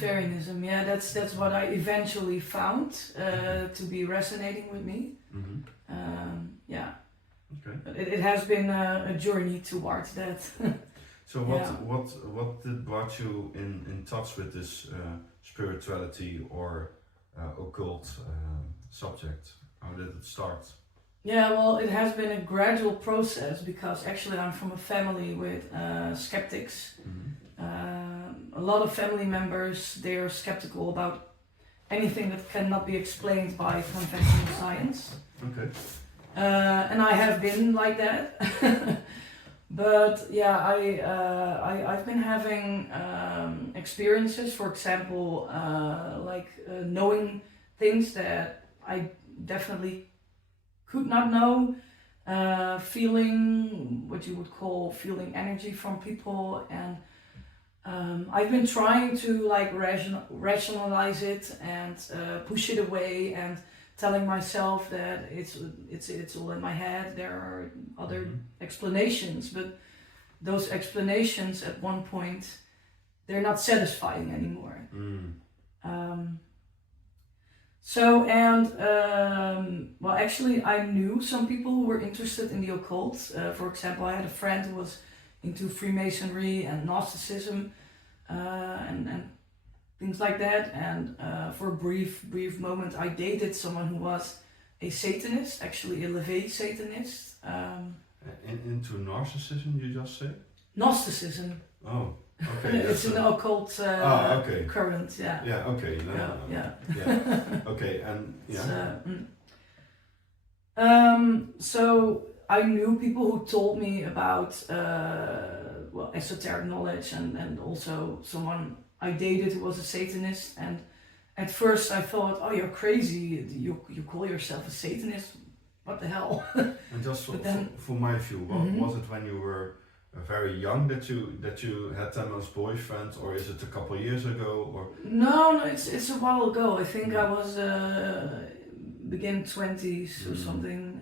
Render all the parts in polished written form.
Lucifarinism, yeah, that's what I eventually found to be resonating with me. Yeah. Okay. But it has been a journey towards that. So what brought you in touch with this spirituality or occult subject? How did it start? Yeah, well, it has been a gradual process because actually I'm from a family with skeptics. A lot of family members, they are skeptical about anything that cannot be explained by conventional science. Okay. And I have been like that. But yeah, I've been having experiences, for example, knowing things that I definitely could not know, feeling what you would call feeling energy from people, and I've been trying to like rationalize it and push it away and telling myself that it's all in my head. There are other explanations, but those explanations at one point they're not satisfying anymore. Well, actually, I knew some people who were interested in the occult. For example, I had a friend who was into Freemasonry and Gnosticism and things like that. And for a brief moment, I dated someone who was a Satanist, actually a Levay Satanist. Into narcissism, you just say? Gnosticism. Oh, okay. It's an occult current, yeah. Yeah, okay. No. Okay, and yeah. So I knew people who told me about esoteric knowledge, and also someone I dated who was a Satanist, and at first I thought, oh, you're crazy, you call yourself a Satanist, what the hell? And just for my view, was it when you were very young that you had them as boyfriends, or is it a couple of years ago? Or no, it's a while ago. I think I was begin 20s or something.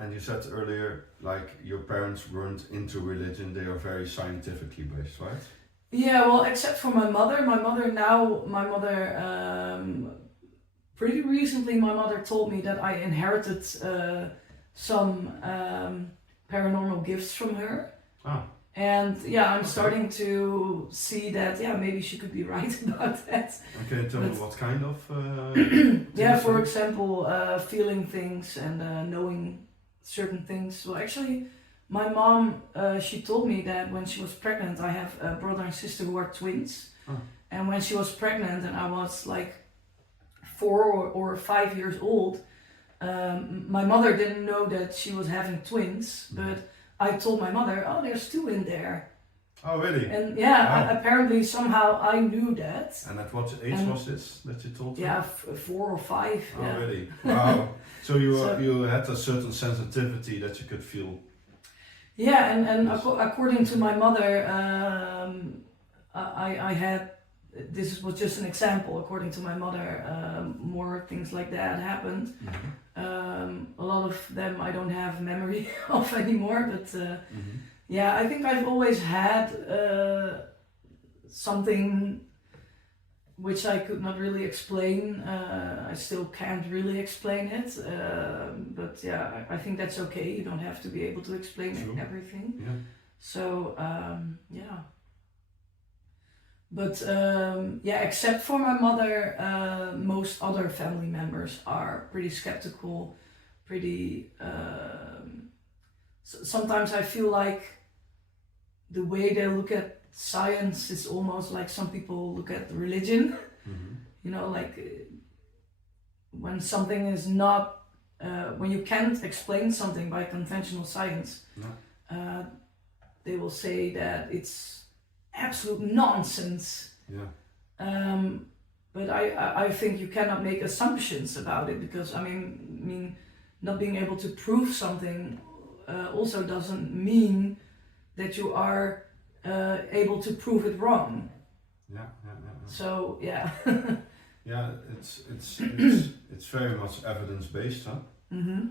And you said earlier, like, your parents weren't into religion; they are very scientifically based, right? Yeah, well, except for my mother. Pretty recently, my mother told me that I inherited some paranormal gifts from her. Ah. And yeah, I'm starting to see that, maybe she could be right about that. Okay, tell me what kind of... for example, feeling things and knowing certain things. Well, actually, my mom, she told me that when she was pregnant, I have a brother and sister who are twins. Oh. And when she was pregnant and I was like 4 or 5 years old, my mother didn't know that she was having twins, but I told my mother, oh, there's 2 in there. Oh, really? And apparently somehow I knew that. And at what age was this that you told her? Yeah, 4 or 5. Oh, really? Wow. So you had a certain sensitivity that you could feel. Yeah, and according to my mother, I had, this was just an example, according to my mother, more things like that happened. A lot of them I don't have memory of anymore, but I think I've always had something which I could not really explain. I still can't really explain it, but yeah, I think that's okay. You don't have to be able to explain everything. Yeah. So But except for my mother, most other family members are pretty skeptical, sometimes I feel like the way they look at science is almost like some people look at religion. You know, like when something is not, when you can't explain something by conventional science, they will say that it's absolute nonsense. But I think you cannot make assumptions about it, because I mean not being able to prove something also doesn't mean that you are able to prove it wrong. So yeah. It's very much evidence based, huh?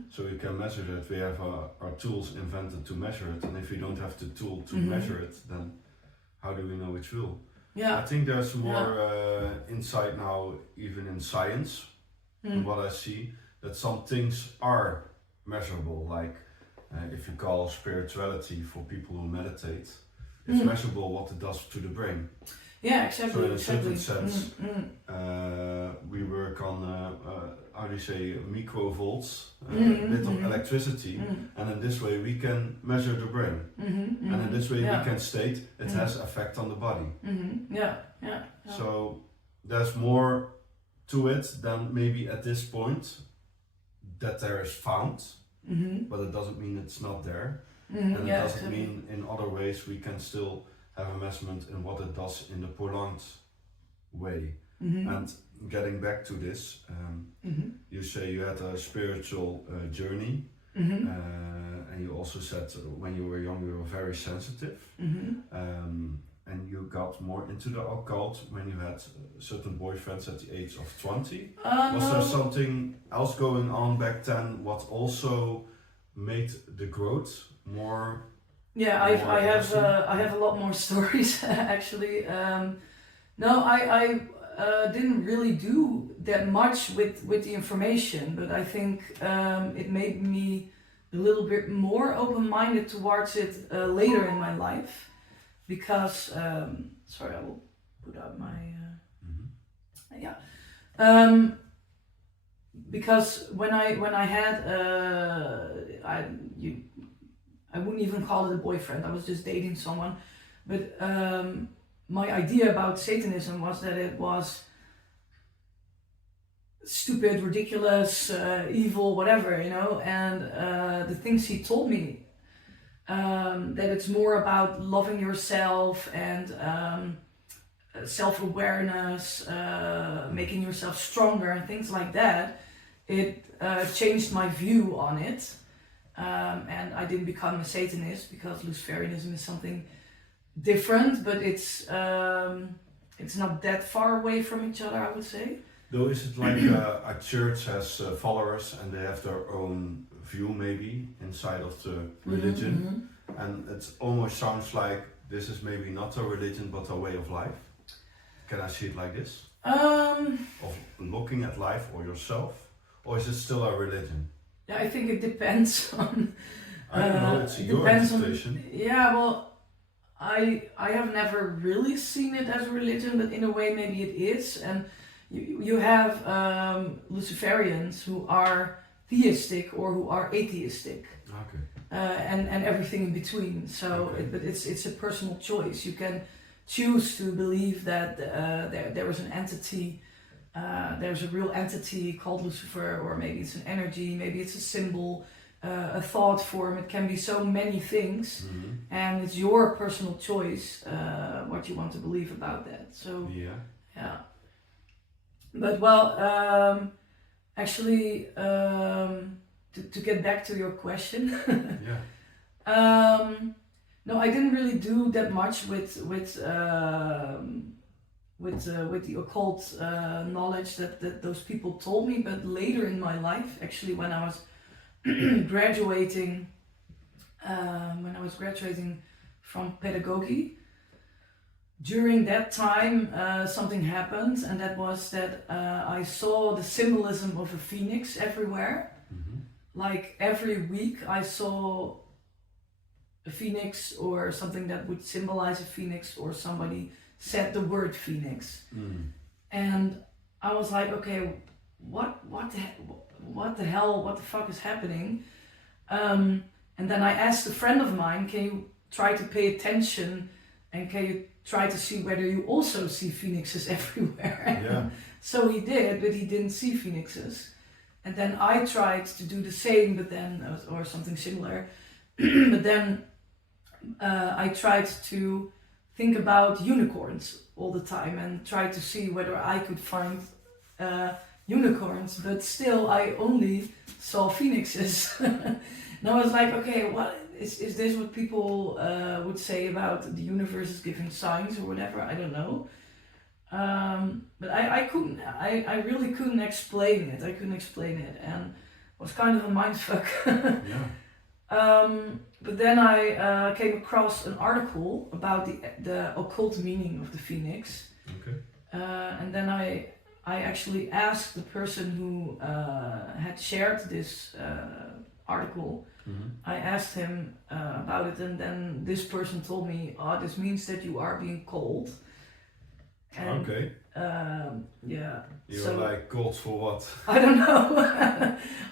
So we can measure it. We have our tools invented to measure it, and if we don't have the tool to measure it, then how do we know it's real? Yeah. I think there's more insight now, even in science, and what I see, that some things are measurable. Like if you call spirituality for people who meditate, it's measurable what it does to the brain. Yeah, exactly. So in a certain sense, we work on how do you say, microvolts, a bit of electricity, and in this way we can measure the brain, and in this way we can state it has effect on the body. Yeah. So there's more to it than maybe at this point that there is found, but it doesn't mean it's not there, and it doesn't mean in other ways we can still have a measurement in what it does in the prolonged way. And getting back to this, you say you had a spiritual journey, and you also said when you were young you were very sensitive, and you got more into the occult when you had certain boyfriends at the age of 20. Was there something else going on back then what also made the growth more? Yeah, I have a lot more stories actually. No, I didn't really do that much with the information, but I think it made me a little bit more open-minded towards it later in my life, because sorry, I will put out my because when I had I wouldn't even call it a boyfriend, I was just dating someone, but my idea about Satanism was that it was stupid, ridiculous, evil, whatever, you know, and the things he told me, that it's more about loving yourself and self-awareness, making yourself stronger and things like that, it changed my view on it. And I didn't become a Satanist because Lucifarianism is something different, but it's not that far away from each other, I would say. Though is it like a church has followers and they have their own view maybe inside of the religion, and it almost sounds like this is maybe not a religion but a way of life. Can I see it like this? Of looking at life or yourself, or is it still a religion? Yeah, I think it depends on. I don't know. It's your interpretation. Yeah, well, I have never really seen it as a religion, but in a way maybe it is. And you have Luciferians who are theistic or who are atheistic. Okay. And everything in between. So, but it's a personal choice. You can choose to believe that there is an entity. There's a real entity called Lucifer, or maybe it's an energy, maybe it's a symbol, a thought form. It can be so many things, and it's your personal choice what you want to believe about that. So yeah. But well, actually, to get back to your question, no, I didn't really do that much with the occult knowledge that those people told me, but later in my life, actually, when I was graduating from pedagogy, during that time something happened, and that was that I saw the symbolism of a phoenix everywhere. Like every week I saw a phoenix or something that would symbolize a phoenix, or somebody said the word phoenix, and I was like, okay, what the hell, what the fuck is happening? And then I asked a friend of mine, can you try to pay attention and can you try to see whether you also see phoenixes everywhere? Yeah. So he did, but he didn't see phoenixes. And then I tried to do the same, but then, or something similar, but then I tried to think about unicorns all the time and try to see whether I could find unicorns, but still I only saw phoenixes. And I was like, okay, what is this what people would say about the universe is giving signs or whatever? I don't know. But I really couldn't explain it. I couldn't explain it, and it was kind of a mindfuck. but then I came across an article about the occult meaning of the phoenix. Okay. And then I actually asked the person who had shared this article. Mm-hmm. I asked him about it, and then this person told me, "Oh, this means that you are being called." And, okay. Yeah. You're like called for what? I don't know.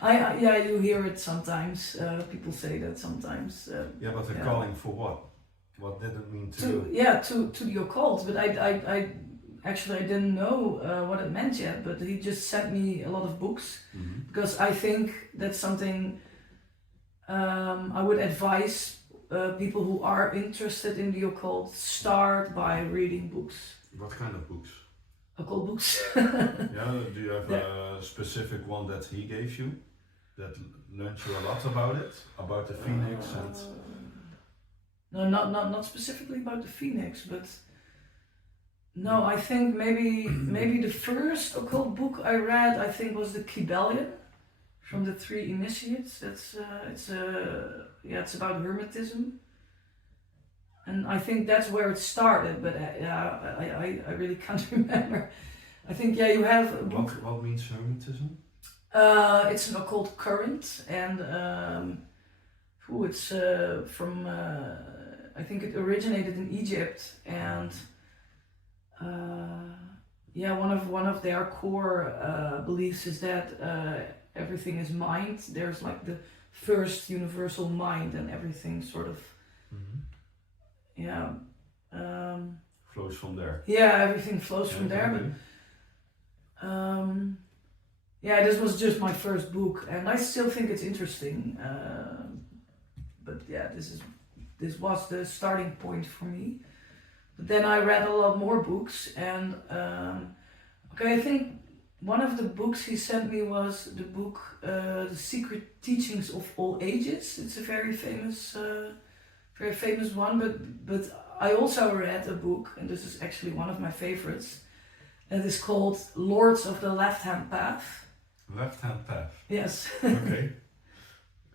Yeah, you hear it sometimes. People say that sometimes. Yeah, but they're calling for what? What did it mean to you? Yeah, to the occult. But I actually I didn't know what it meant yet. But he just sent me a lot of books because I think that's something I would advise people who are interested in the occult start by reading books. What kind of books? Occult books. Yeah, do you have a specific one that he gave you that learned you a lot about it, about the phoenix and? No, not specifically about the phoenix, but no, I think maybe the first occult book I read I think was the Kybalion from the Three Initiates. It's about hermetism. And I think that's where it started, but I really can't remember. I think you have a book. What means hermetism? It's an occult current, and it's from I think it originated in Egypt, and one of their core beliefs is that everything is mind. There's like the first universal mind, and everything sort of. Flows from there. Yeah, everything flows from there. Okay. But this was just my first book, and I still think it's interesting. But yeah, this was the starting point for me. But then I read a lot more books, and I think one of the books he sent me was the book The Secret Teachings of All Ages. It's a very famous one, but I also read a book, and this is actually one of my favorites, that is called Lords of the Left-Hand Path. Left-hand path? Yes. Okay.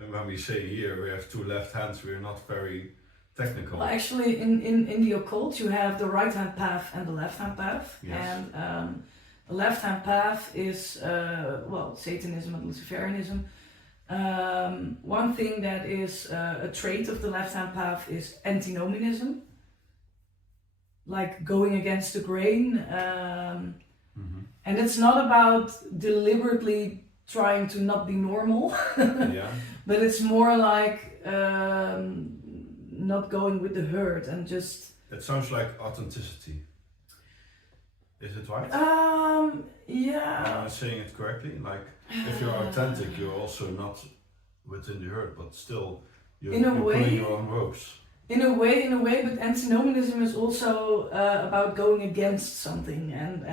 And when we say here we have two left hands, we're not very technical. Well, actually, in the occult, you have the right-hand path and the left-hand path. Yes. And the left-hand path is, Satanism and Lucifarianism. One thing that is a trait of the left-hand path is antinomianism, like going against the grain. And it's not about deliberately trying to not be normal, but it's more like not going with the herd and just... It sounds like authenticity. Is it right? Yeah. Am I saying it correctly? Like, if you're authentic, you're also not within the herd, but still you're pulling your own ropes. In a way, but antinomianism is also about going against something, and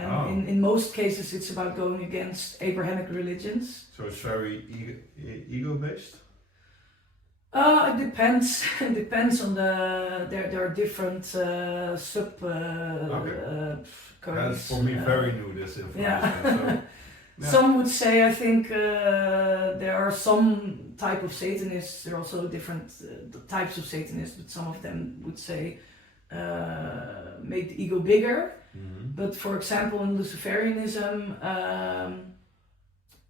in most cases it's about going against Abrahamic religions. So it's very ego-based? It depends. It depends on there are different That's for me very new, this information. So, some would say, I think there are some type of Satanists, there are also different types of Satanists, but some of them would say make the ego bigger. But for example, in Lucifarianism,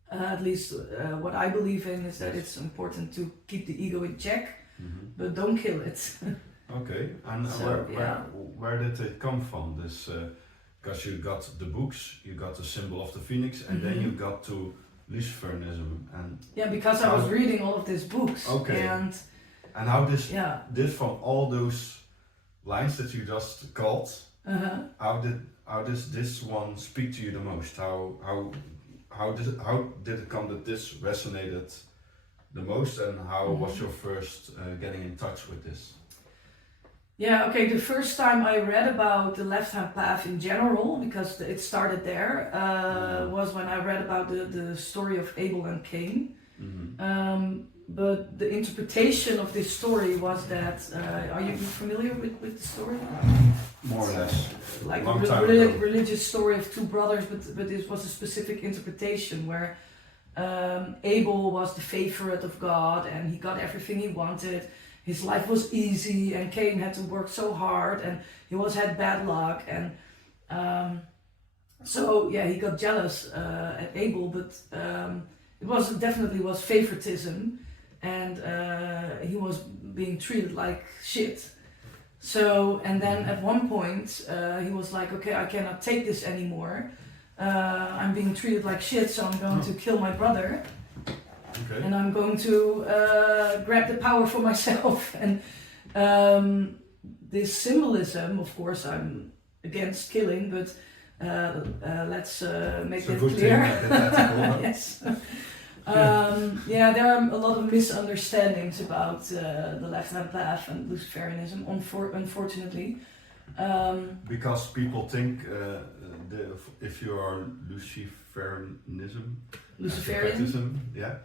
at least what I believe in is that it's important to keep the ego in check, but don't kill it. Okay, and where did it come from, this... Because you got the books, you got the symbol of the phoenix, and then you got to Lucifernism, and because I was reading all of these books. Okay. And how this from all those lines that you just called, how does this one speak to you the most? How did it come that this resonated the most, and how was your first getting in touch with this? The first time I read about the left-hand path in general, because it started there, was when I read about the story of Abel and Cain. But the interpretation of this story was that, are you familiar with the story? More or less. Like a religious story of two brothers, but this was a specific interpretation where Abel was the favorite of God and he got everything he wanted. his life was easy and Cain had to work so hard and he had bad luck, and so yeah, he got jealous at Abel, but it definitely was favoritism, and he was being treated like shit. So, and then at one point he was like, okay, I cannot take this anymore. I'm being treated like shit, so I'm going to kill my brother. Okay. And I'm going to grab the power for myself. And this symbolism, of course, I'm against killing, but let's make that clear. Yes. Yeah, there are a lot of misunderstandings about the left-hand path and Lucifarianism, unfortunately. Because people think if you are Lucifarianism, yeah,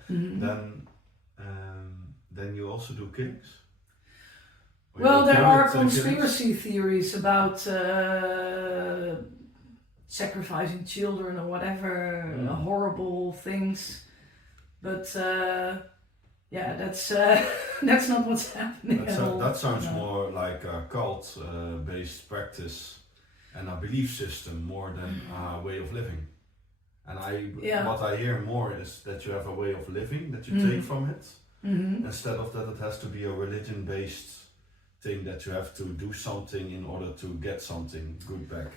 then you also do killings. Well, there are conspiracy theories about sacrificing children or whatever, horrible things, but yeah, that's not what's happening at all. That sounds more like a cult-based practice and a belief system more than a way of living. And what I hear more is that you have a way of living that you take from it, instead of that it has to be a religion-based thing that you have to do something in order to get something good back,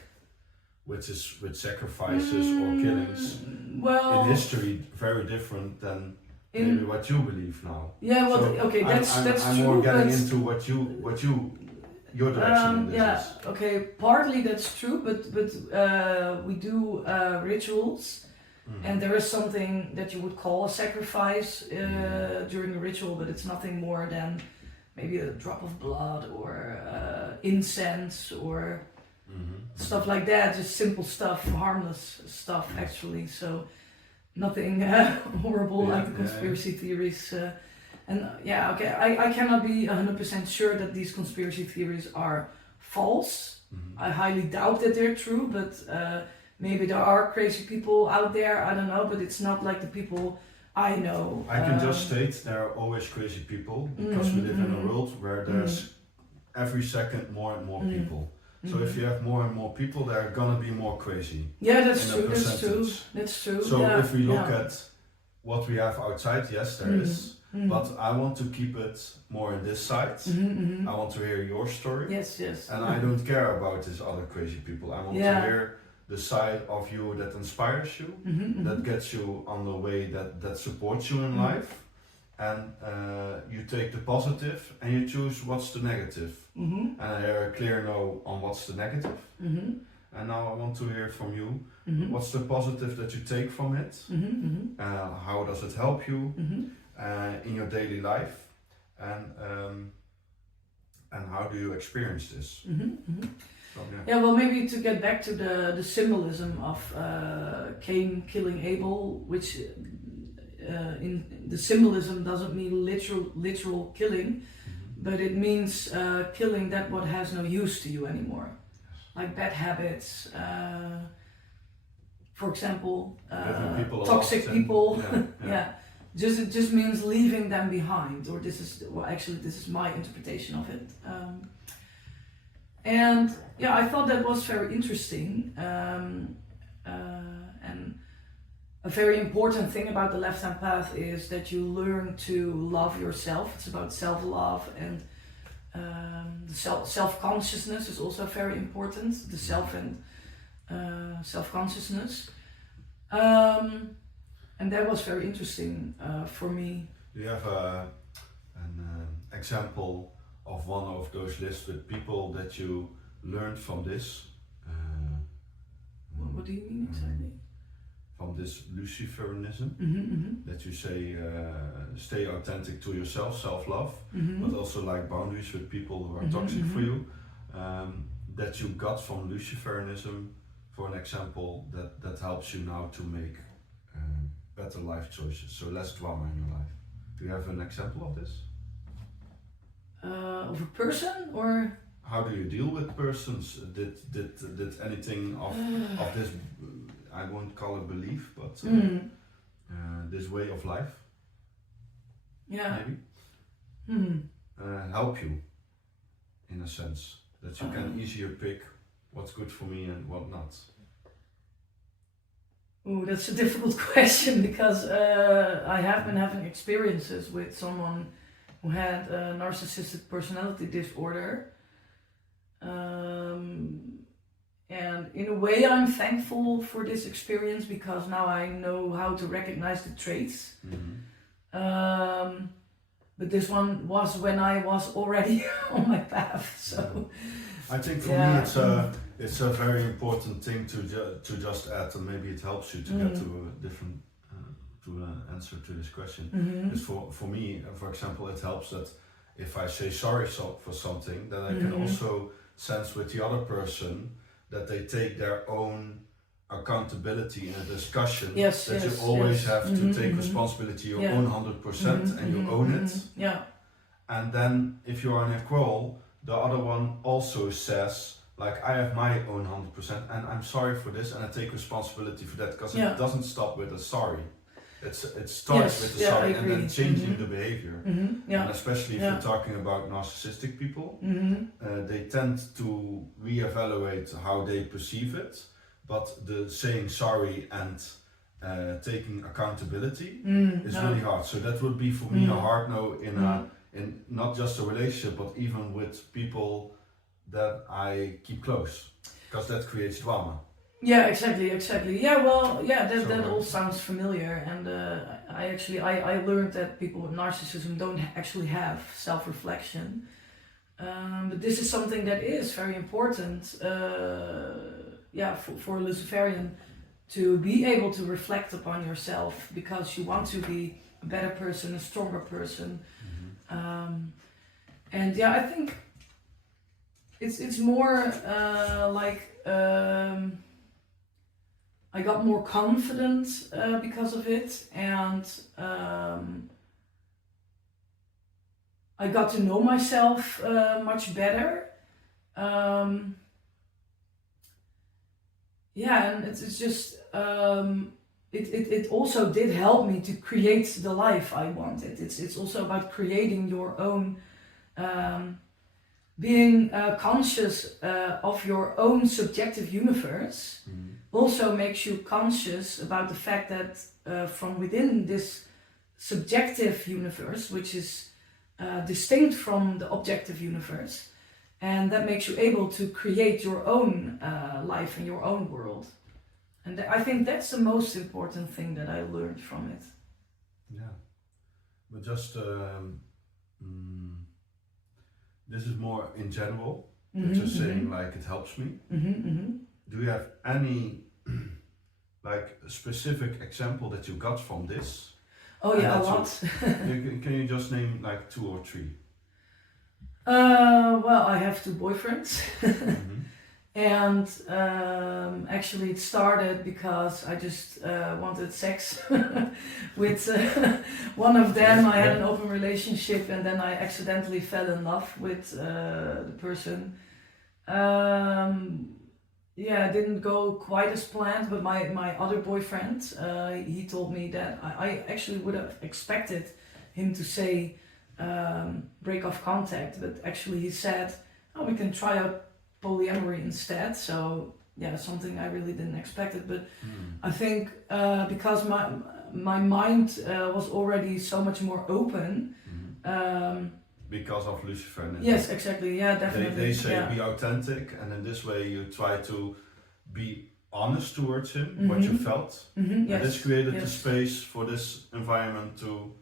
which is with sacrifices or killings. Well, in history, very different than maybe what you believe now. Yeah, well, so okay, that's true. I'm more getting into your direction. Okay, partly that's true, but we do rituals, and there is something that you would call a sacrifice during the ritual, but it's nothing more than maybe a drop of blood or incense or stuff like that, just simple stuff, harmless stuff actually, so nothing horrible like the conspiracy theories. I cannot be 100% sure that these conspiracy theories are false. I highly doubt that they're true, but maybe there are crazy people out there, I don't know, but it's not like the people I know. I can just state there are always crazy people because we live in a world where there's every second more and more people. So if you have more and more people, there are gonna be more crazy. Yeah, that's true. That's true. So if we look at what we have outside, yes, there is. But I want to keep it more in this side. I want to hear your story. Yes. And I don't care about these other crazy people. I want to hear the side of you that inspires you, that gets you on the way, that supports you in life. And you take the positive and you choose what's the negative. And I hear a clear no on what's the negative. And now I want to hear from you, what's the positive that you take from it? How does it help you in your daily life? And how do you experience this? So, well, maybe to get back to the symbolism of Cain killing Abel, which in the symbolism doesn't mean literal killing, but it means killing that what has no use to you anymore, like bad habits, for example, toxic people. It just means leaving them behind, or this is my interpretation of it. And I thought that was very interesting, and a very important thing about the left-hand path is that you learn to love yourself. It's about self-love, and self-consciousness is also very important, the self and self-consciousness. And that was very interesting for me. Do you have an example of one of those lists with people that you learned from this? What do you mean exactly? From this Lucifarinism, that you say stay authentic to yourself, self-love, but also like boundaries with people who are toxic for you, that you got from Lucifarianism, for an example, that helps you now to make better life choices, so less drama in your life. Do you have an example of this? Of a person, or? How do you deal with persons? Did anything of this, I won't call it belief, but this way of life? Yeah. Maybe? help you, in a sense, that you can easier pick what's good for me and what not? Ooh, that's a difficult question because I have been having experiences with someone who had a narcissistic personality disorder. And in a way I'm thankful for this experience because now I know how to recognize the traits. But this one was when I was already on my path, so... I think for me it's a very important thing to just add, and maybe it helps you to get to a different answer to this question. Is for me, for example, it helps that if I say sorry for something, that I can also sense with the other person that they take their own accountability in a discussion. You always have to take responsibility, your own 100%, and you own it. And then if you are in a quarrel, the other one also says, like, I have my own 100% and I'm sorry for this and I take responsibility for that, because it doesn't stop with a sorry. It starts with the sorry and then changing the behavior. And especially if you're talking about narcissistic people, they tend to reevaluate how they perceive it, but the saying sorry and taking accountability is really hard. So that would be for me a hard no in not just a relationship, but even with people that I keep close, because that creates drama. Yeah, exactly. Yeah, well, that all sounds familiar, and I learned that people with narcissism don't actually have self-reflection, but this is something that is very important, for a Luciferian to be able to reflect upon yourself, because you want to be a better person, a stronger person, and I think it's more I got more confident because of it, and I got to know myself much better. And it's just it also did help me to create the life I wanted. It's also about creating your own, being conscious of your own subjective universe. Also makes you conscious about the fact that from within this subjective universe, which is distinct from the objective universe, and that makes you able to create your own life and your own world. And I think that's the most important thing that I learned from it. Yeah, but just this is more in general. Just saying like it helps me. Do you have any like a specific example that you got from this? Oh yeah, a lot. Can you just name like 2 or 3? Well, I have 2 boyfriends. And actually it started because I just wanted sex with one of them. I had an open relationship, and then I accidentally fell in love with the person. It didn't go quite as planned, but my other boyfriend, he told me that I actually would have expected him to say break off contact, but actually he said, we can try out polyamory instead. So something I really didn't expect it, but I think because my mind was already so much more open. Because of Lucifernism. Yes, exactly. Yeah, definitely. They say be authentic, and in this way you try to be honest towards him, what you felt, and this created the space for this environment to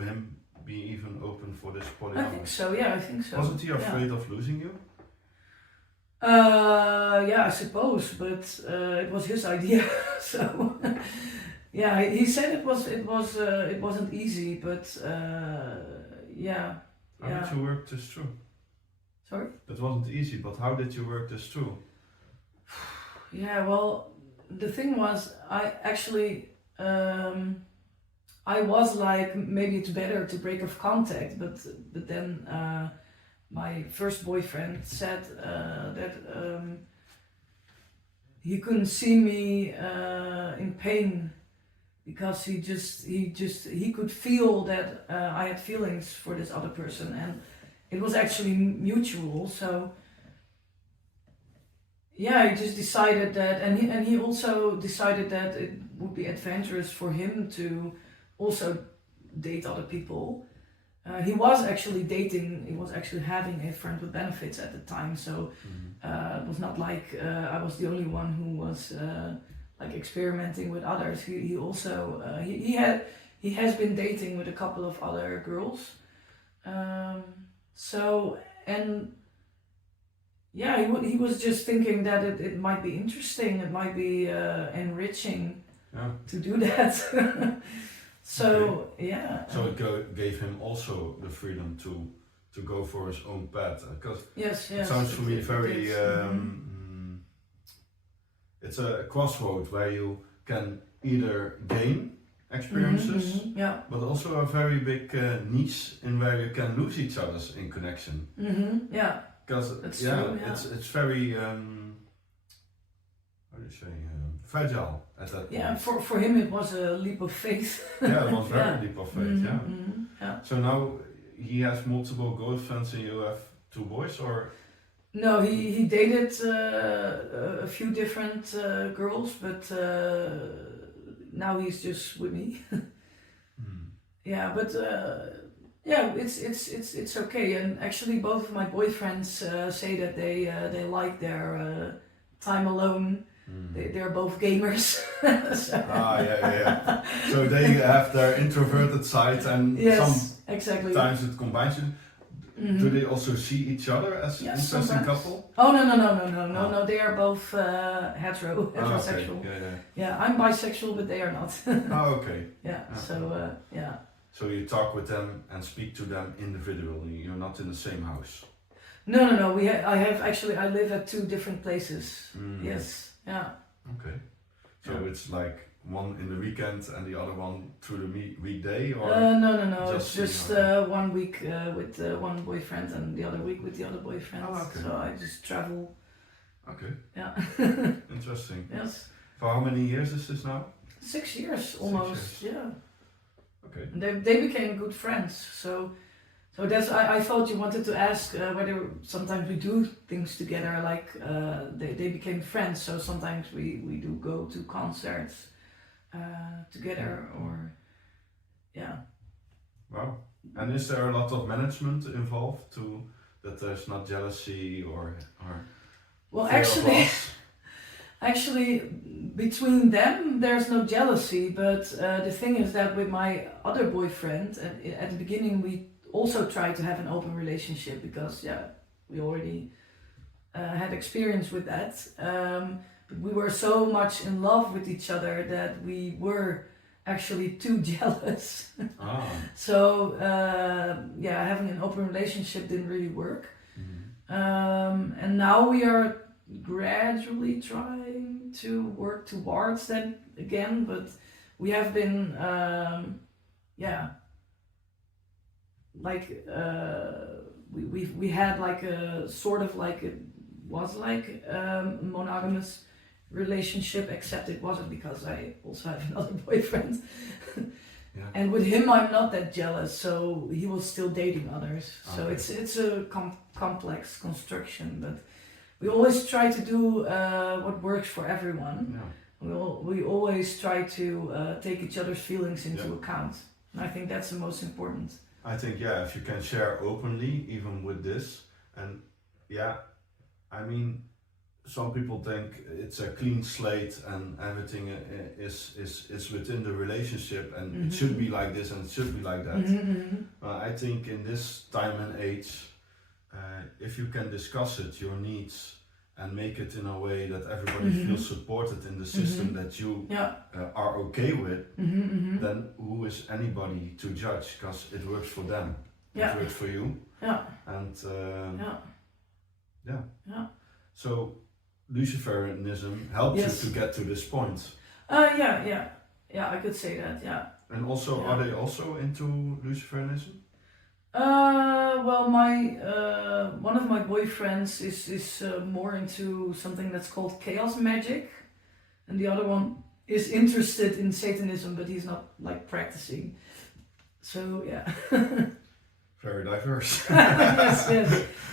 him be even open for this polyamory. I think so. Yeah, I think so. Wasn't he afraid of losing you? I suppose, but it was his idea. So he said it wasn't easy, but How did you work this through? Sorry? It wasn't easy, but how did you work this through? Well, the thing was, I actually I was like, maybe it's better to break off contact, but then my first boyfriend said that he couldn't see me in pain because he could feel that I had feelings for this other person, and it was actually mutual. So yeah, he just decided that, and he also decided that it would be adventurous for him to also date other people. He was actually having a friend with benefits at the time, so it was not like I was the only one who was like experimenting with others. He also he has been dating with a couple of other girls. So, and yeah, he was just thinking that it might be interesting, it might be enriching to do that. So okay. Yeah. So it gave him also the freedom to go for his own path, because yes, it sounds for me very. It's a crossroad where you can either gain experiences, but also a very big niche in where you can lose each other's in connection. Yeah. Because it's very how do you say fragile at that point. Yeah, for him it was a leap of faith. Yeah, it was very leap of faith. Yeah. So now he has multiple girlfriends and you have 2 boys, or? No, he dated a few different girls, but now he's just with me. Yeah, but yeah, it's okay. And actually, both of my boyfriends say that they like their time alone. They're both gamers. So. Yeah. So they have their introverted side, and sometimes it combines you. Do they also see each other as interesting sometimes. Couple? Oh no. They are both heterosexual. Okay. Yeah, I'm bisexual, but they are not. Oh, okay. Yeah. So yeah. So you talk with them and speak to them individually. You're not in the same house. No. I live at 2 different places. Yes. Yeah. Okay. So it's like one in the weekend and the other one through the weekday, or? No. It's just 1 week with one boyfriend and the other week with the other boyfriend. Oh, okay. So I just travel. Okay. Yeah. Interesting. Yes. For how many years is this now? 6 years almost. 6 years. Yeah. Okay. And they became good friends. So that's I thought you wanted to ask whether sometimes we do things together, like they became friends. So sometimes we do go to concerts together, or yeah. Wow. And is there a lot of management involved to that there's not jealousy or well, actually between them there's no jealousy, but the thing is that with my other boyfriend, at the beginning we also tried to have an open relationship because we already had experience with that. But we were so much in love with each other that we were actually too jealous. So having an open relationship didn't really work. And now we are gradually trying to work towards that again, but we have been we had like a sort of like it was like monogamous relationship, except it wasn't because I also have another boyfriend. And with him I'm not that jealous, so he was still dating others. So it's a complex construction, but we always try to do what works for everyone. We always try to take each other's feelings into account, and I think that's the most important. I think if you can share openly even with this, and I mean, some people think it's a clean slate and everything is within the relationship and it should be like this and it should be like that. I think in this time and age, if you can discuss it, your needs, and make it in a way that everybody feels supported in the system that you are okay with, then who is anybody to judge? Because it works for them, it works for you, and So Lucifarinism helped you to get to this point. I could say that. And also, are they also into Lucifarianism? Well, my one of my boyfriends is more into something that's called chaos magic, and the other one is interested in Satanism, but he's not like practicing. So yeah. Very diverse. Yes.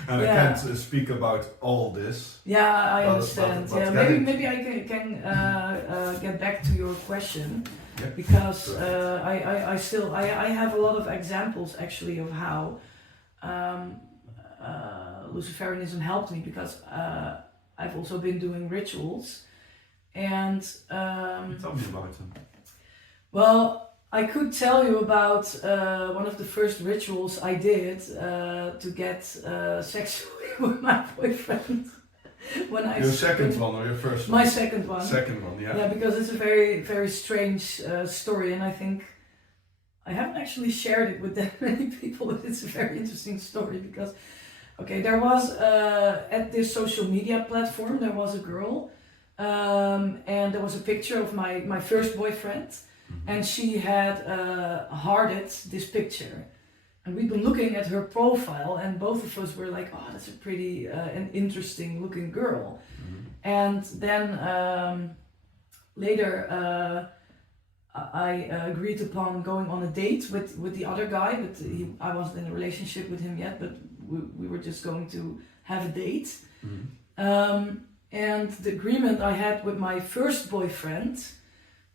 And I can't speak about all this. Yeah, I understand. But maybe I can get back to your question, yeah, because I have a lot of examples actually of how Lucifarianism helped me, because I've also been doing rituals, and tell me about them. Well, I could tell you about one of the first rituals I did to get sexually with my boyfriend. Your second one or your first one? My second one. Second one, yeah. Yeah, because it's a very, very strange story, and I think I haven't actually shared it with that many people, but it's a very interesting story because, okay, there was at this social media platform, there was a girl, and there was a picture of my first boyfriend. And she had hearted this picture, and we've been looking at her profile, and both of us were like, "Oh, that's a pretty and interesting looking girl." And then later, I agreed upon going on a date with the other guy, but I wasn't in a relationship with him yet, but we were just going to have a date. And the agreement I had with my first boyfriend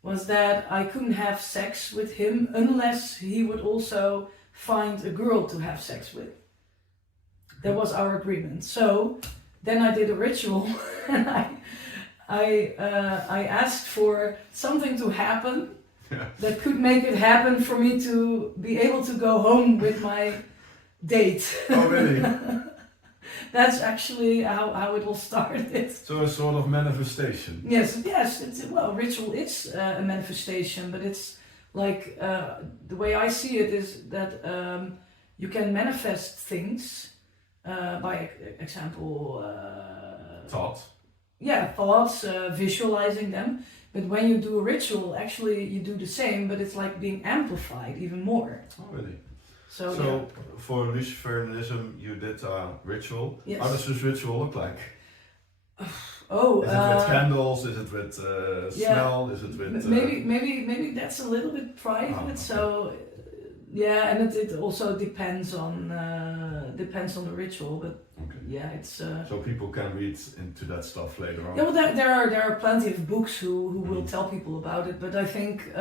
was that I couldn't have sex with him unless he would also find a girl to have sex with. That was our agreement. So then I did a ritual, and I asked for something to happen that could make it happen for me to be able to go home with my date. Oh, really? That's actually how it all started. So a sort of manifestation. Yes. Ritual is a manifestation, but it's like the way I see it is that you can manifest things by example. Thoughts. Yeah, thoughts, visualizing them. But when you do a ritual, actually you do the same, but it's like being amplified even more. Oh, really? So for Lucifarianism, you did a ritual. Yes. How does this ritual look like? Is it with candles? Is it with smell? Is it with maybe that's a little bit private. Okay. So and it also depends on the ritual, but okay. Yeah, it's so people can read into that stuff later on. Yeah, well, there are plenty of books who will tell people about it, but I think.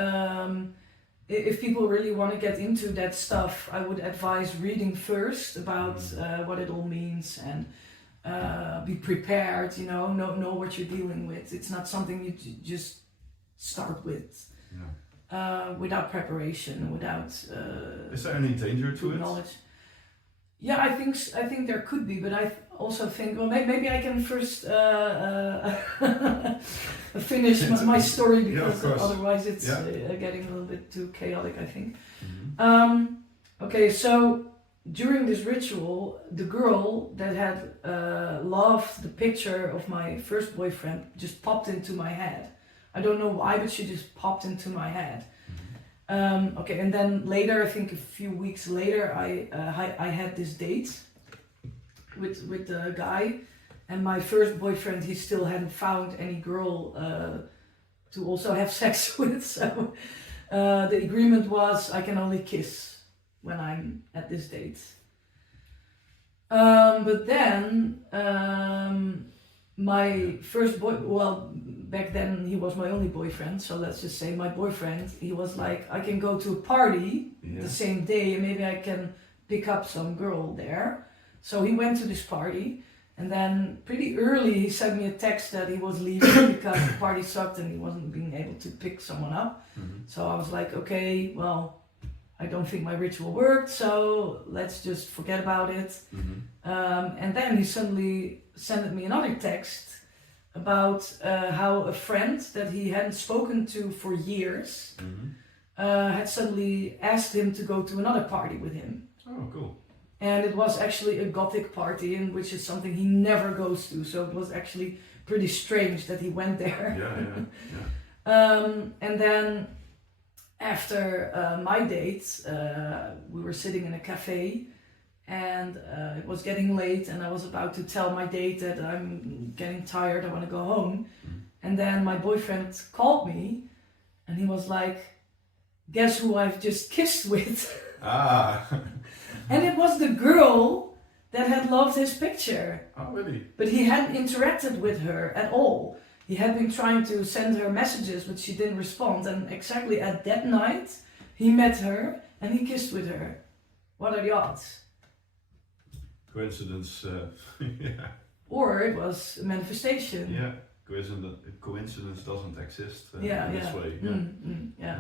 If people really want to get into that stuff, I would advise reading first about what it all means, and be prepared, know what you're dealing with. It's not something you just start with without preparation, without Is there any danger to it? Knowledge. Yeah, I think there could be, but I also think, well, maybe I can first finish my story, because otherwise it's getting a little bit too chaotic, I think. Okay, so during this ritual, the girl that had loved the picture of my first boyfriend just popped into my head. I don't know why, but she just popped into my head. Okay, and then later, I think a few weeks later, I had this date with the guy, and my first boyfriend, he still hadn't found any girl to also have sex with, so the agreement was I can only kiss when I'm at this date. But then my first back then he was my only boyfriend, so let's just say my boyfriend, he was like, I can go to a party the same day and maybe I can pick up some girl there. So he went to this party, and then pretty early he sent me a text that he was leaving because the party sucked and he wasn't being able to pick someone up. So I was like, okay, well, I don't think my ritual worked, so let's just forget about it. And then he suddenly sent me another text about how a friend that he hadn't spoken to for years had suddenly asked him to go to another party with him. Oh, cool. And it was actually a gothic party, which is something he never goes to, so it was actually pretty strange that he went there. And then after my date, we were sitting in a cafe, and it was getting late, and I was about to tell my date that I'm getting tired, I want to go home. And then my boyfriend called me and he was like, guess who I've just kissed with? Ah. And it was the girl that had loved his picture. Oh, really? But he hadn't interacted with her at all. He had been trying to send her messages, but she didn't respond. And exactly at that night, he met her and he kissed with her. What are the odds? Coincidence, yeah. Or it was a manifestation. Yeah, coincidence doesn't exist this way. Yeah.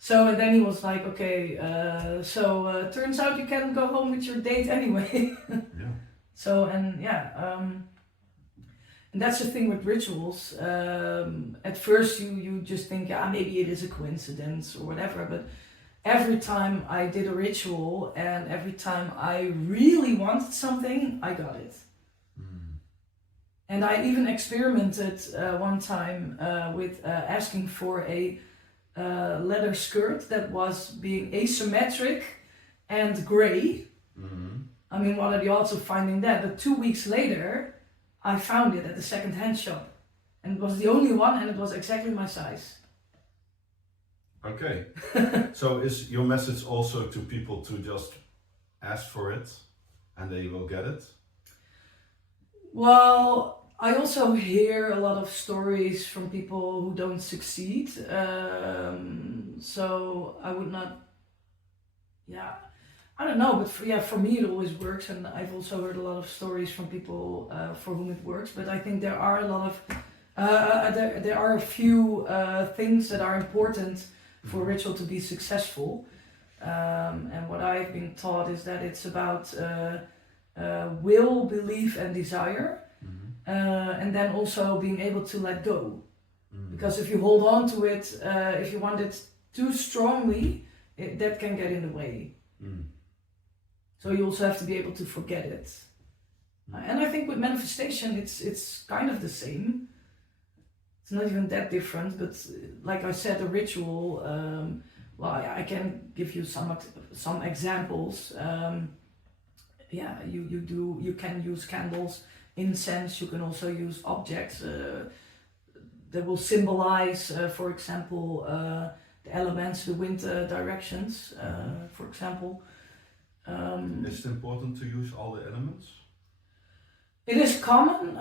So, and then he was like, okay, turns out you can't go home with your date anyway. Yeah. So, and that's the thing with rituals. At first you just think, maybe it is a coincidence or whatever, but every time I did a ritual and every time I really wanted something, I got it. And I even experimented one time with asking for a leather skirt that was being asymmetric and gray. I mean, what are the odds of finding that? But 2 weeks later, I found it at the second-hand shop. And it was the only one and it was exactly my size. Okay. So is your message also to people to just ask for it and they will get it? Well, I also hear a lot of stories from people who don't succeed. So I would not, I don't know, but for me it always works. And I've also heard a lot of stories from people for whom it works. But I think there are a lot of, there are a few things that are important for a ritual to be successful. And what I've been taught is that it's about will, belief and desire. And then also being able to let go. Because if you hold on to it, if you want it too strongly, that can get in the way. So you also have to be able to forget it. And I think with manifestation, it's kind of the same. It's not even that different, but like I said, a ritual, I can give you some examples. You can use candles, incense. You can also use objects that will symbolize, for example, the elements, the wind directions, for example. Is it important to use all the elements? It is common.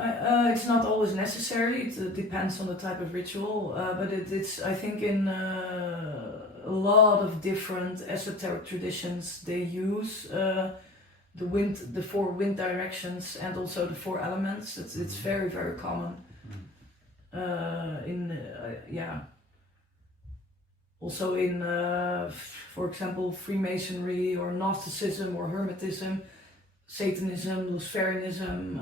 It's not always necessary. It depends on the type of ritual, but it's I think in a lot of different esoteric traditions they use the 4 wind directions and also the 4 elements. It's very, very common. Also in, for example, Freemasonry or Gnosticism or Hermetism, Satanism, Lucifarinism,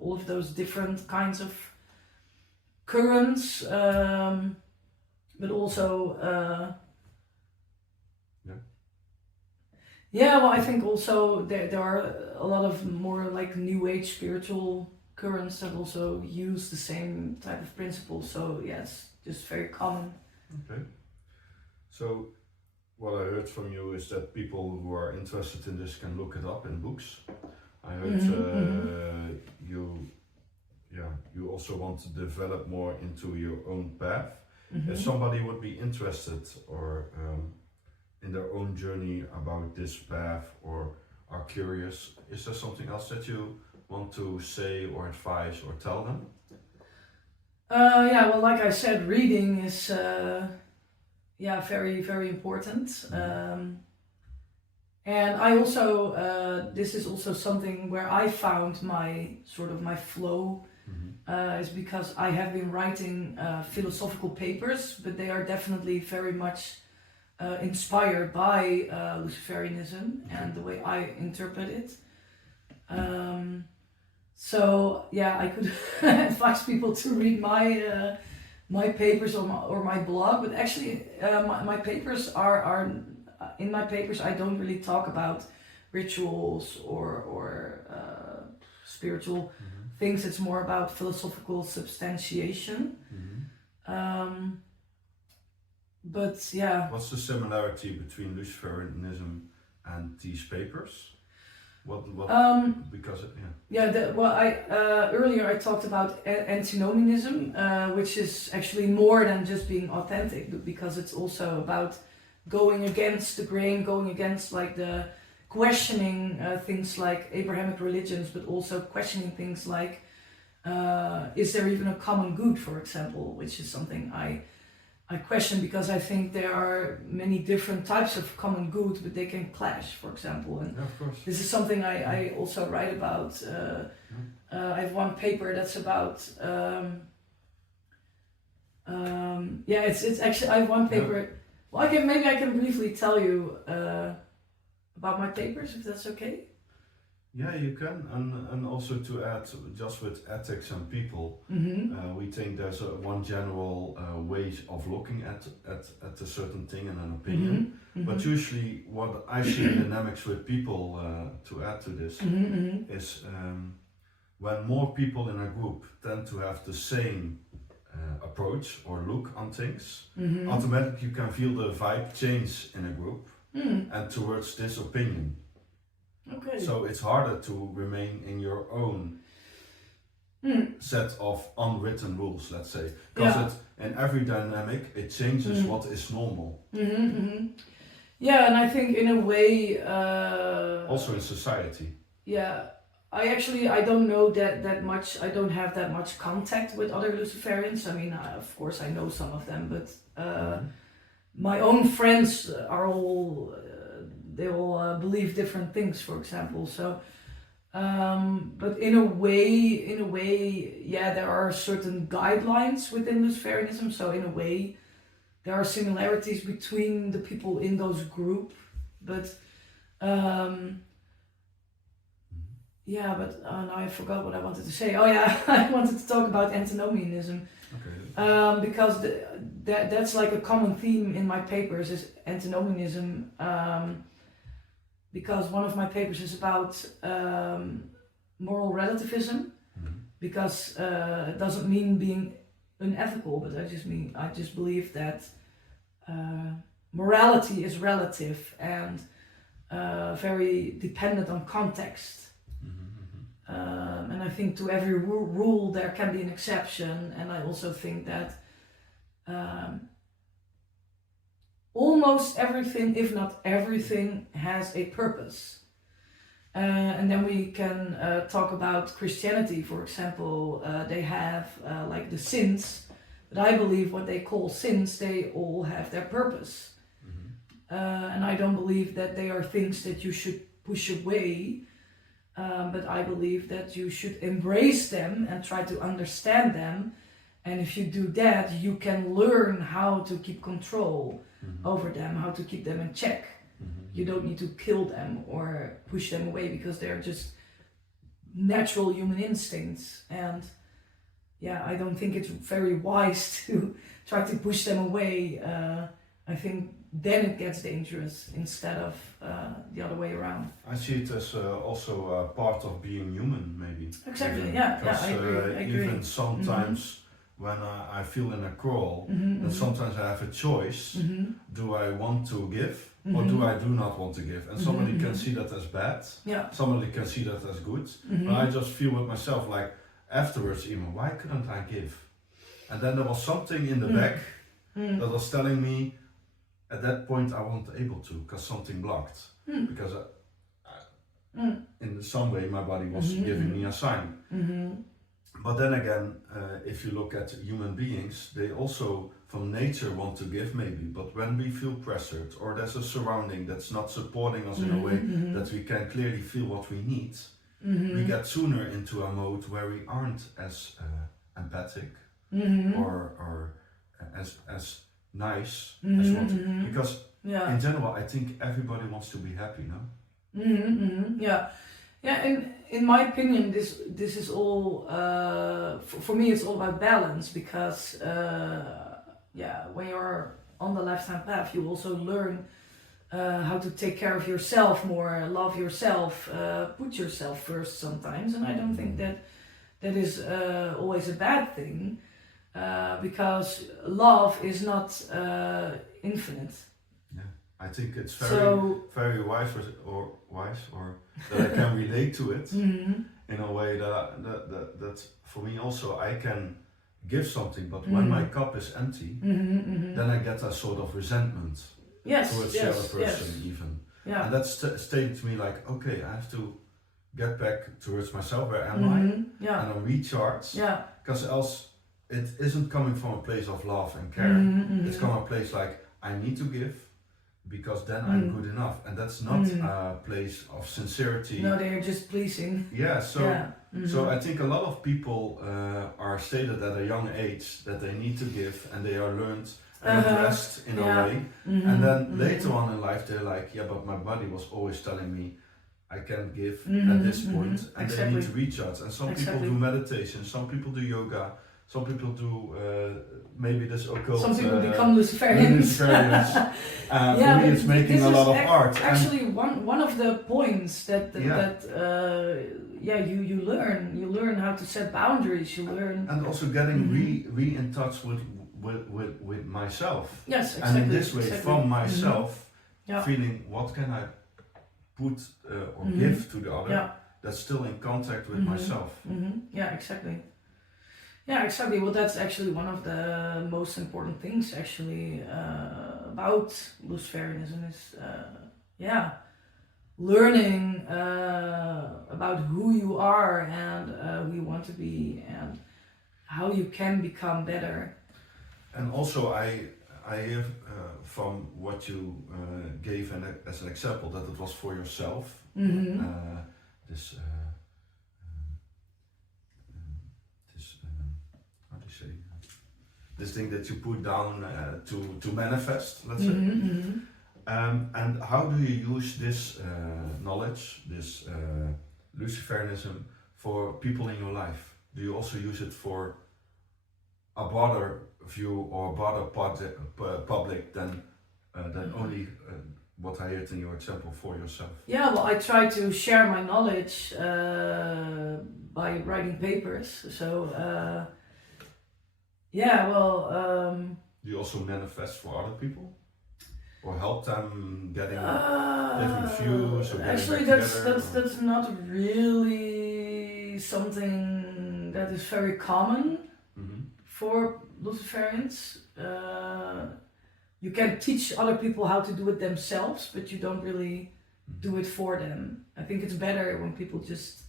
all of those different kinds of currents, but also I think also there are a lot of more like New Age spiritual currents that also use the same type of principles. So yes, just very common. Okay. So what I heard from you is that people who are interested in this can look it up in books. I heard you also want to develop more into your own path. If somebody would be interested or in their own journey about this path or are curious, is there something else that you want to say or advise or tell them? Well, like I said, reading is very, very important. And I also, this is also something where I found my flow, is because I have been writing philosophical papers, but they are definitely very much inspired by Lucifarianism and the way I interpret it. I could advise people to read my papers or my blog, but actually my papers are in my papers I don't really talk about rituals or spiritual things. It's more about philosophical substantiation. But yeah. What's the similarity between Lucifarianism and these papers? What? Because earlier I talked about antinomianism, which is actually more than just being authentic, but because it's also about going against the grain, going against like the questioning things like Abrahamic religions, but also questioning things like is there even a common good, for example, which is something I question, because I think there are many different types of common good, but they can clash, for example. And of course. this is something I also write about. I have one paper that's about. It's actually I have one paper. Yeah. Well, I can briefly tell you about my papers, if that's okay. Yeah, you can, and also to add, just with ethics and people, we think there's one general way of looking at a certain thing and an opinion. But usually, what I see in dynamics with people, to add to this, is when more people in a group tend to have the same approach or look on things, automatically you can feel the vibe change in a group and towards this opinion. Okay. So it's harder to remain in your own set of unwritten rules, let's say, because in every dynamic it changes what is normal. Yeah, and I think in a way also in society. Yeah, I don't know that much. I don't have that much contact with other Luciferians. I mean, of course I know some of them, but my own friends are all. They all believe different things, for example. So, but in a way, yeah, there are certain guidelines within Luciferianism. So in a way, there are similarities between the people in those groups. But now I forgot what I wanted to say. Oh yeah, I wanted to talk about antinomianism. Okay. Because that's like a common theme in my papers is antinomianism. Because one of my papers is about moral relativism, because it doesn't mean being unethical, but I just believe that morality is relative and very dependent on context. And I think to every rule there can be an exception, and I also think that almost everything, if not everything, has a purpose. And then we can talk about Christianity, for example. They have like the sins, but I believe what they call sins, they all have their purpose. And I don't believe that they are things that you should push away, but I believe that you should embrace them and try to understand them. And if you do that, you can learn how to keep control over them, how to keep them in check. You don't need to kill them or push them away, because they're just natural human instincts. And yeah, I don't think it's very wise to try to push them away. I think then it gets dangerous instead of the other way around. I see it as also part of being human, maybe. Exactly, I agree. Even sometimes when I feel in a crawl, then sometimes I have a choice. Do I want to give or do I do not want to give? And somebody can see that as bad, somebody can see that as good, but I just feel with myself like afterwards even, why couldn't I give? And then there was something in the back that was telling me at that point I wasn't able to, because something blocked, because in some way my body was giving me a sign. But then again, if you look at human beings, they also from nature want to give maybe, but when we feel pressured or there's a surrounding that's not supporting us in a way that we can clearly feel what we need, we get sooner into a mode where we aren't as empathic or as nice as we want to, because in general I think everybody wants to be happy, no? Yeah, in my opinion, this is all for me. It's all about balance, because when you're on the left-hand path, you also learn how to take care of yourself more, love yourself, put yourself first sometimes, and I don't think that is always a bad thing, because love is not infinite. I think it's very wise or that I can relate to it in a way that for me also I can give something, but when my cup is empty, then I get a sort of resentment towards the other person even. Yeah. And that's stating to me like, okay, I have to get back towards myself, where am I? Yeah. And I recharge. Yeah. Because else it isn't coming from a place of love and care. It's coming from a place like, I need to give because then I'm good enough. And that's not a place of sincerity. No, they're just pleasing. Yeah, so I think a lot of people are stated at a young age that they need to give, and they are learned and addressed in a way. And then later on in life they're like, yeah, but my body was always telling me I can't give at this point, and they need to recharge. And some people do meditation, some people do yoga, some people do maybe this occult. Some people become Lucifarians. For me, it's making a lot of art. Actually, one of the points that you learn how to set boundaries. You learn, and also getting re in touch with myself. Yes, exactly. And in this way, from myself, feeling what can I put or give to the other that's still in contact with myself. Yeah, exactly. Yeah, exactly. Well, that's actually one of the most important things actually about Lucifarianism is learning about who you are and who you want to be and how you can become better. And also I have from what you gave as an example that it was for yourself. This how do you say, this thing that you put down to manifest, let's say. And how do you use this knowledge, this Lucifarianism, for people in your life? Do you also use it for a broader view or broader public than only what I heard in your example for yourself? Yeah, well, I try to share my knowledge by writing papers. So, do you also manifest for other people? Or help them getting different views? Or actually, that's not really something that is very common for Lucifarians. You can teach other people how to do it themselves, but you don't really do it for them. I think it's better when people just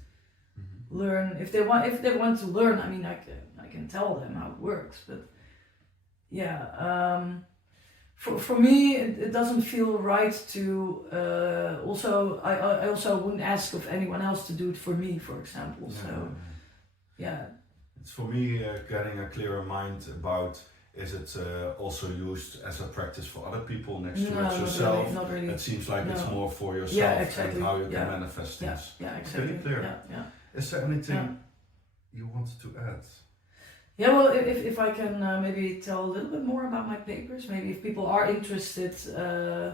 learn. If they want to learn, I mean, I can tell them how it works, but for me, it doesn't feel right to. I also wouldn't ask of anyone else to do it for me, for example. It's for me getting a clearer mind about. Is it also used as a practice for other people next to it yourself? Not really. It seems like it's more for yourself and how you can manifest things. Yeah, exactly. Okay, clear. Is there anything you wanted to add? Yeah, well, if I can maybe tell a little bit more about my papers, maybe if people are interested. I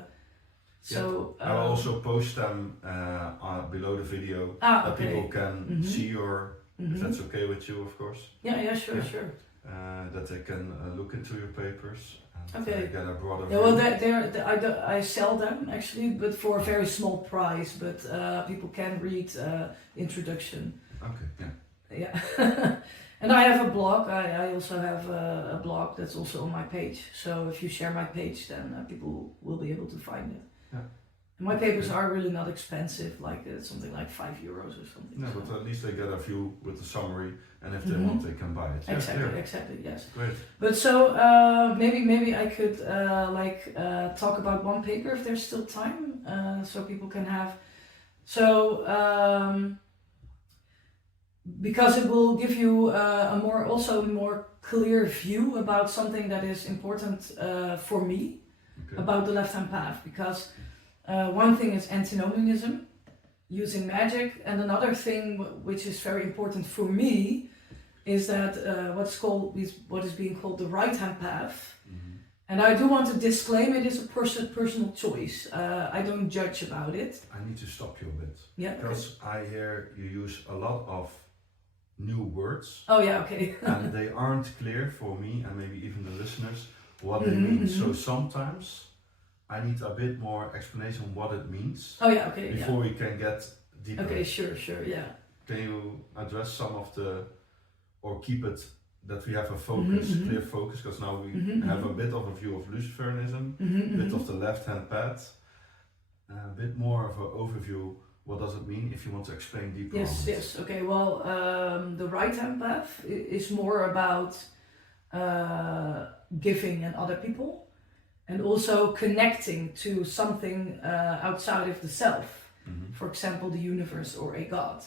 will also post them below the video that people can see your. If that's okay with you, of course. Yeah, sure. That they can look into your papers and get a broader view. Well, I sell them actually, but for a very small price. But people can read introduction. Okay. Yeah. And I have a blog. I also have a blog that's also on my page. So if you share my page, then people will be able to find it. Yeah. And my papers are really not expensive, like something like €5 or something. No, but at least they get a view with the summary, and if they want, they can buy it. Exactly, yes. Great. But so maybe I could talk about one paper if there's still time, so people can have. So because it will give you a more clear view about something that is important for me about the left-hand path, because. One thing is antinomianism, using magic, and another thing which is very important for me is that what is being called the right-hand path. And I do want to disclaim it is a personal choice. I don't judge about it. I need to stop you a bit. Yeah. Because I hear you use a lot of new words. Oh yeah, okay. And they aren't clear for me and maybe even the listeners what they mean. So sometimes I need a bit more explanation on what it means. Oh yeah, okay. Before we can get deeper. Okay, sure, yeah. Can you address some of the, or keep it that we have a focus, clear focus, because now we have a bit of a view of Lucifernism, a bit of the left-hand path, a bit more of an overview. What does it mean if you want to explain deeper? Yes. Okay. Well, the right-hand path is more about giving and other people, and also connecting to something outside of the self. For example, the universe or a god.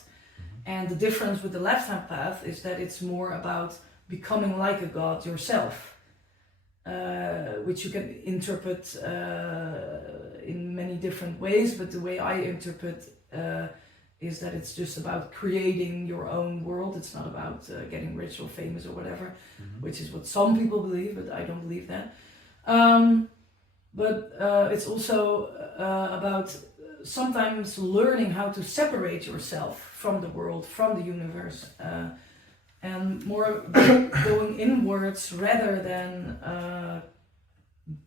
And the difference with the left-hand path is that it's more about becoming like a god yourself, which you can interpret in many different ways, but the way I interpret is that it's just about creating your own world. It's not about getting rich or famous or whatever, which is what some people believe, but I don't believe that. But it's also about sometimes learning how to separate yourself from the world, from the universe, and more going inwards rather than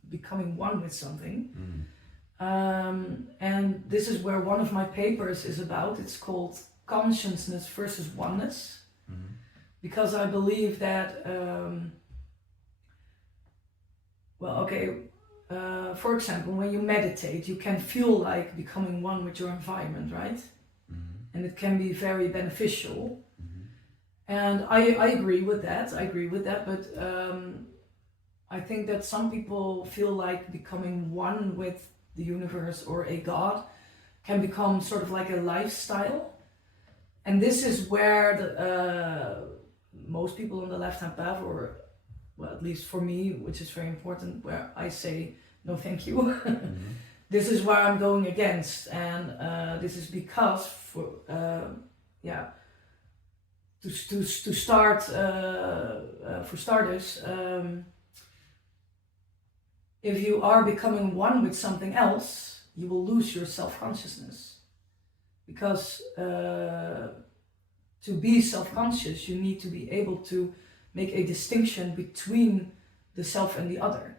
becoming one with something. And this is where one of my papers is about. It's called Consciousness versus Oneness, because I believe that, for example, when you meditate, you can feel like becoming one with your environment, right? And it can be very beneficial. And I agree with that. But I think that some people feel like becoming one with the universe or a god can become sort of like a lifestyle. And this is where most people on the left-hand path, or well, at least for me, which is very important, where I say, no, thank you. This is where I'm going against. And this is because, to start, for starters, if you are becoming one with something else, you will lose your self-consciousness. Because to be self-conscious, you need to be able to make a distinction between the self and the other.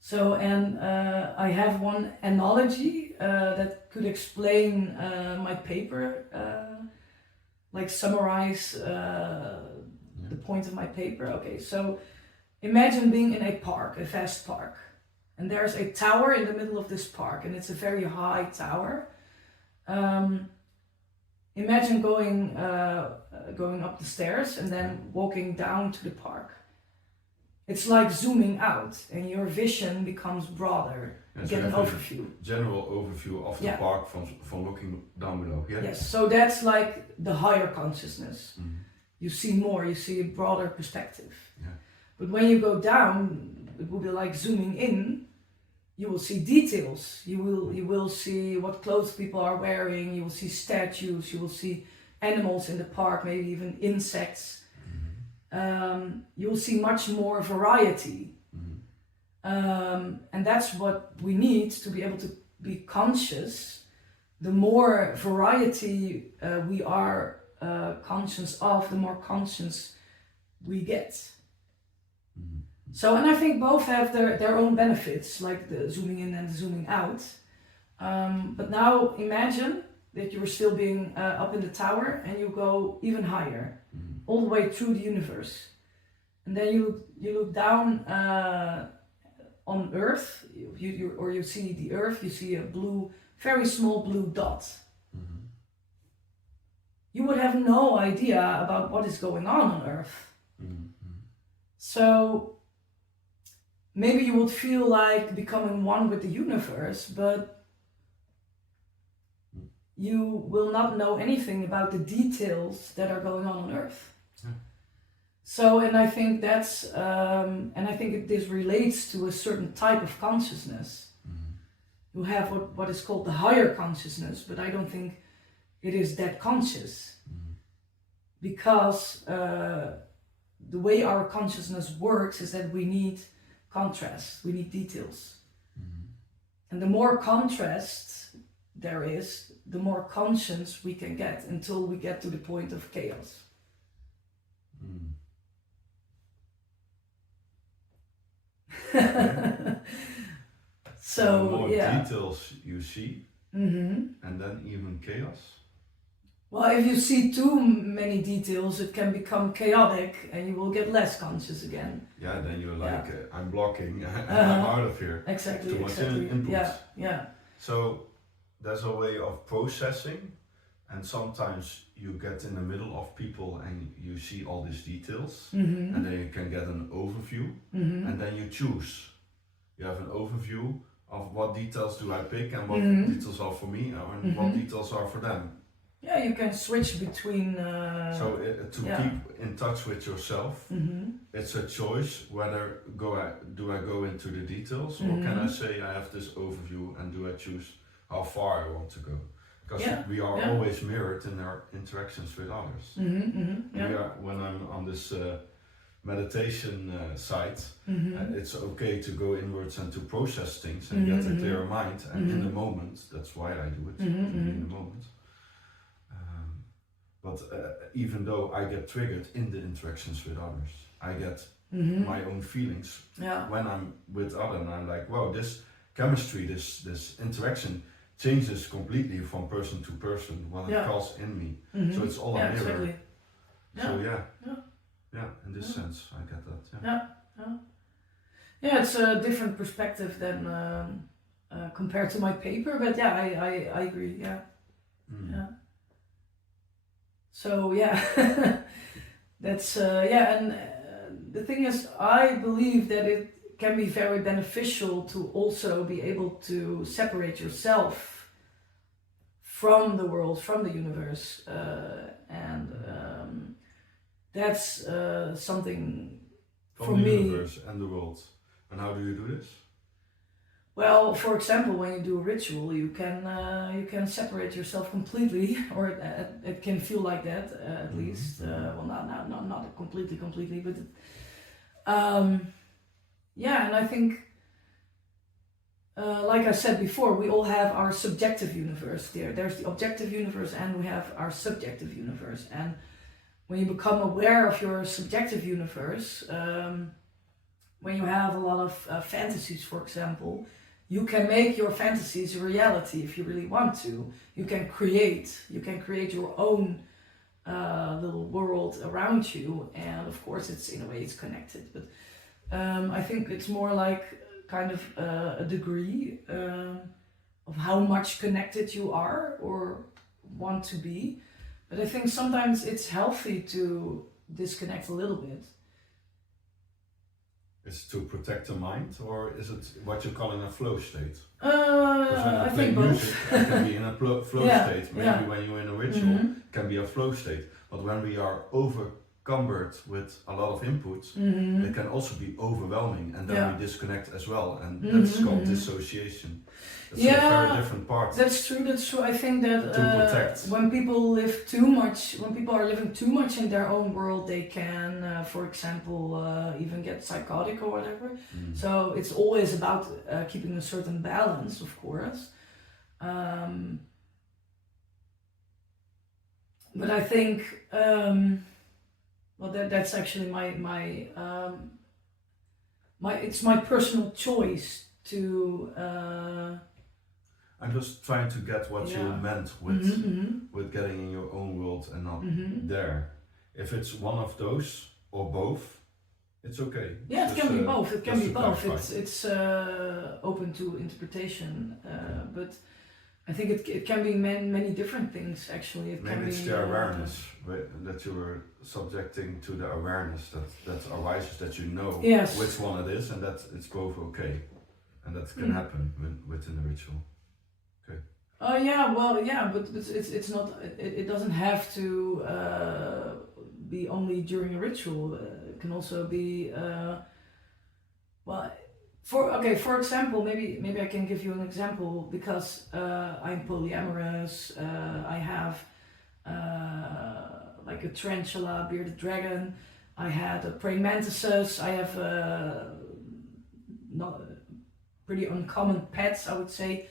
So, and I have one analogy that could explain my paper, like summarize the point of my paper. Okay, so imagine being in a park, a vast park, and there's a tower in the middle of this park, and it's a very high tower. Imagine going up the stairs and then walking down to the park. It's like zooming out, and your vision becomes broader. You get an overview. General overview of the park from looking down below. Yeah? Yes, so that's like the higher consciousness. You see more, you see a broader perspective. Yeah. But when you go down, it will be like zooming in. You will see details. You will see what clothes people are wearing. You will see statues. You will see animals in the park, maybe even insects. You will see much more variety. And that's what we need to be able to be conscious. The more variety we are conscious of, the more conscious we get. So, and I think both have their own benefits, like the zooming in and the zooming out. But now imagine that you're still being up in the tower and you go even higher, all the way through the universe. And then you look down on Earth, you see the Earth, you see a blue, very small blue dot. You would have no idea about what is going on Earth. So maybe you would feel like becoming one with the universe, but you will not know anything about the details that are going on Earth. Yeah. So, and I think that's, this relates to a certain type of consciousness. You have what is called the higher consciousness, but I don't think it is that conscious. Because the way our consciousness works is that we need contrast, we need details. And the more contrast there is, the more conscious we can get until we get to the point of chaos. So the more details you see, and then even chaos. Well, if you see too many details, it can become chaotic, and you will get less conscious again. Yeah, then you're like, I'm blocking, I'm out of here. Exactly. Too much input. Yeah. So there's a way of processing, and sometimes you get in the middle of people and you see all these details, and then you can get an overview, and then you choose. You have an overview of what details do I pick and what details are for me and what details are for them. Yeah, you can switch between. To keep in touch with yourself, it's a choice whether do I go into the details, or can I say I have this overview and do I choose how far I want to go? Because we are always mirrored in our interactions with others. When I'm on this meditation site, it's okay to go inwards and to process things and get a clearer mind, and in the moment. That's why I do it, to be in the moment. But even though I get triggered in the interactions with others, I get my own feelings when I'm with others, and I'm like, wow, this chemistry, this interaction changes completely from person to person, what it calls in me. So it's all a mirror. Exactly. So in this sense, I get that. Yeah, it's a different perspective than compared to my paper, but I agree. Yeah. So that's and the thing is, I believe that it can be very beneficial to also be able to separate yourself from the world, from the universe, and that's something from for the me. Universe and the world. And how do you do this? Well, for example, when you do a ritual, you can separate yourself completely, or it can feel like that at least. Well, not completely, but and I think, like I said before, we all have our subjective universe. There's the objective universe, and we have our subjective universe. And when you become aware of your subjective universe, when you have a lot of fantasies, for example, you can make your fantasies a reality if you really want to. You can create your own little world around you, and of course it's in a way it's connected. But I think it's more like kind of a degree of how much connected you are or want to be. But I think sometimes it's healthy to disconnect a little bit. Is it to protect the mind, or is it what you're calling a flow state? I think music, both. it can be in a flow state. Maybe when you're in a ritual, it can be a flow state. But when we are overcumbered with a lot of inputs, it can also be overwhelming, and then we disconnect as well, and that's called dissociation. That's a very different part. That's true. I think that when people are living too much in their own world, they can, for example, even get psychotic or whatever. So it's always about keeping a certain balance, of course. But I think, that's actually it's my personal choice to. I'm just trying to get what you meant with getting in your own world and not there. If it's one of those or both, it's okay. Yeah, it can be both. It can be both. It's open to interpretation, but I think it can be many different things actually. Maybe it's the awareness that you were subjecting to the awareness that arises, that you know which one it is, and that it's both okay, and that can happen within the ritual. Okay. But it's not. It doesn't have to be only during a ritual. It can also be For example, maybe I can give you an example, because I'm polyamorous. I have like a tarantula, bearded dragon. I had a praying mantises. I have not pretty uncommon pets, I would say.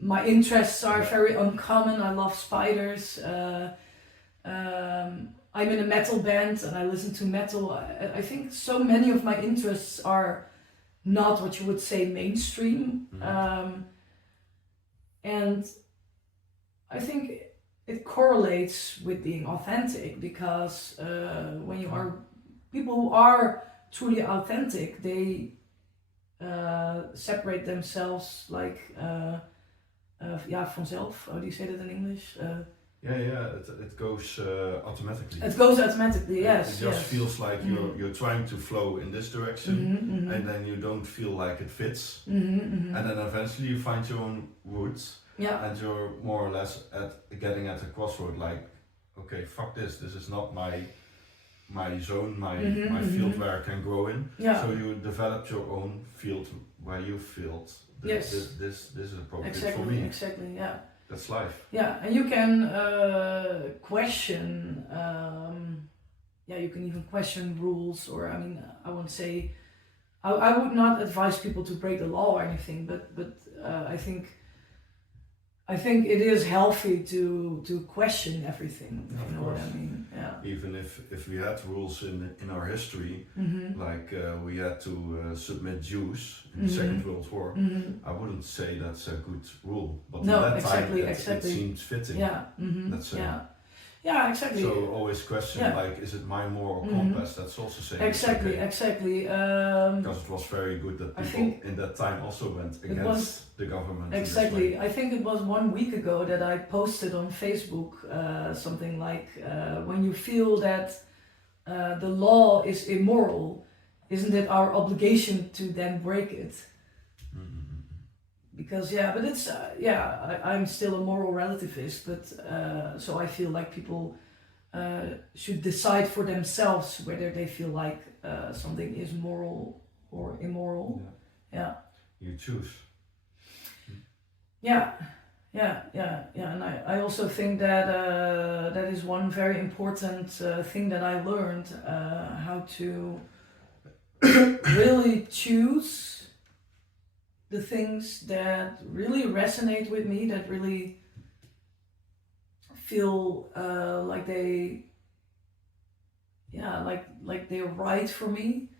My interests are very uncommon. I love spiders. I'm in a metal band and I listen to metal. I think so many of my interests are not what you would say mainstream. And I think it correlates with being authentic, because when you are people who are truly authentic, they separate themselves like vanzelf. How do you say that in English? It goes automatically. It goes automatically, yes. It just feels like you're trying to flow in this direction, and then you don't feel like it fits, and then eventually you find your own roots, and you're more or less getting at a crossroad, like, okay, fuck this is not my zone, my field where I can grow in. So you develop your own field where you feel this is appropriate for me. Exactly, yeah. That's life. Yeah, and you can question, you can even question rules, or I mean, I won't say, I would not advise people to break the law or anything, but I think it is healthy to question everything, if you know what I mean. Yeah. Even if we had rules in our history, like we had to submit Jews in the Second World War, I wouldn't say that's a good rule, but at that time it seemed fitting. Let's say. Yeah, exactly. So always question, like, is it my moral compass? That's also saying exactly. Because it was very good that people in that time also went against the government. Exactly. I think it was 1 week ago that I posted on Facebook something like, when you feel that the law is immoral, isn't it our obligation to then break it? Because but it's I'm still a moral relativist, but so I feel like people should decide for themselves whether they feel like something is moral or immoral. You choose. And I also think that that is one very important thing that I learned, how to really choose the things that really resonate with me, that really feel like they, like they're right for me.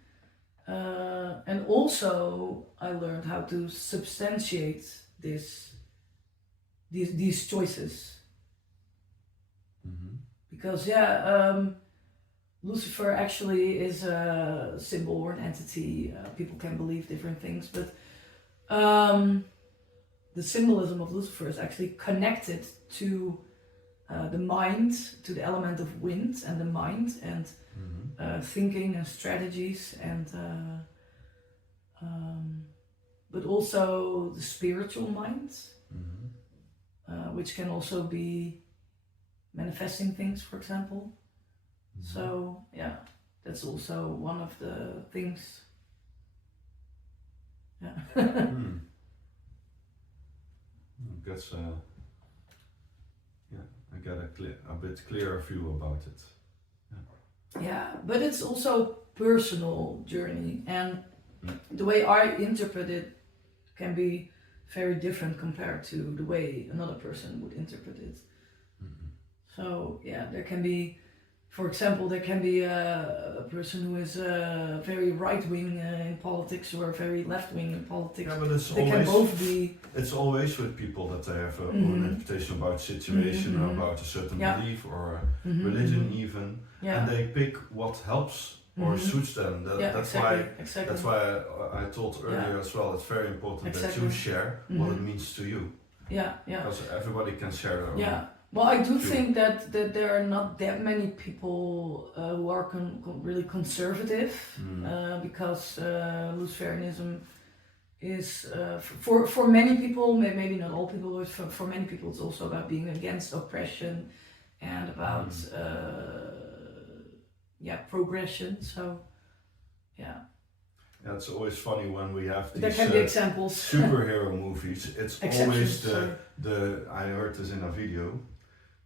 And also I learned how to substantiate these choices. Because Lucifer actually is a symbol or an entity. People can believe different things, but the symbolism of Lucifer is actually connected to the mind, to the element of wind and the mind, and thinking and strategies, and but also the spiritual mind, which can also be manifesting things, for example. So that's also one of the things. Guess I got a bit clearer view about it. But it's also personal journey, and the way I interpret it can be very different compared to the way another person would interpret it. So there can be, for example, there can be a person who is very right-wing in politics or very left-wing in politics. Yeah, but they can both be. It's always with people that they have own interpretation about situation or about a certain belief or religion even, and they pick what helps or suits them. That's why I told earlier as well. It's very important that you share what it means to you. Because everybody can share their own. Well, I do think that there are not that many people who are really conservative, because Lucifarianism is, for many people, maybe not all people, but for many people it's also about being against oppression and about progression. So it's always funny when we have these there can be examples. superhero movies. It's always the I heard this in a video.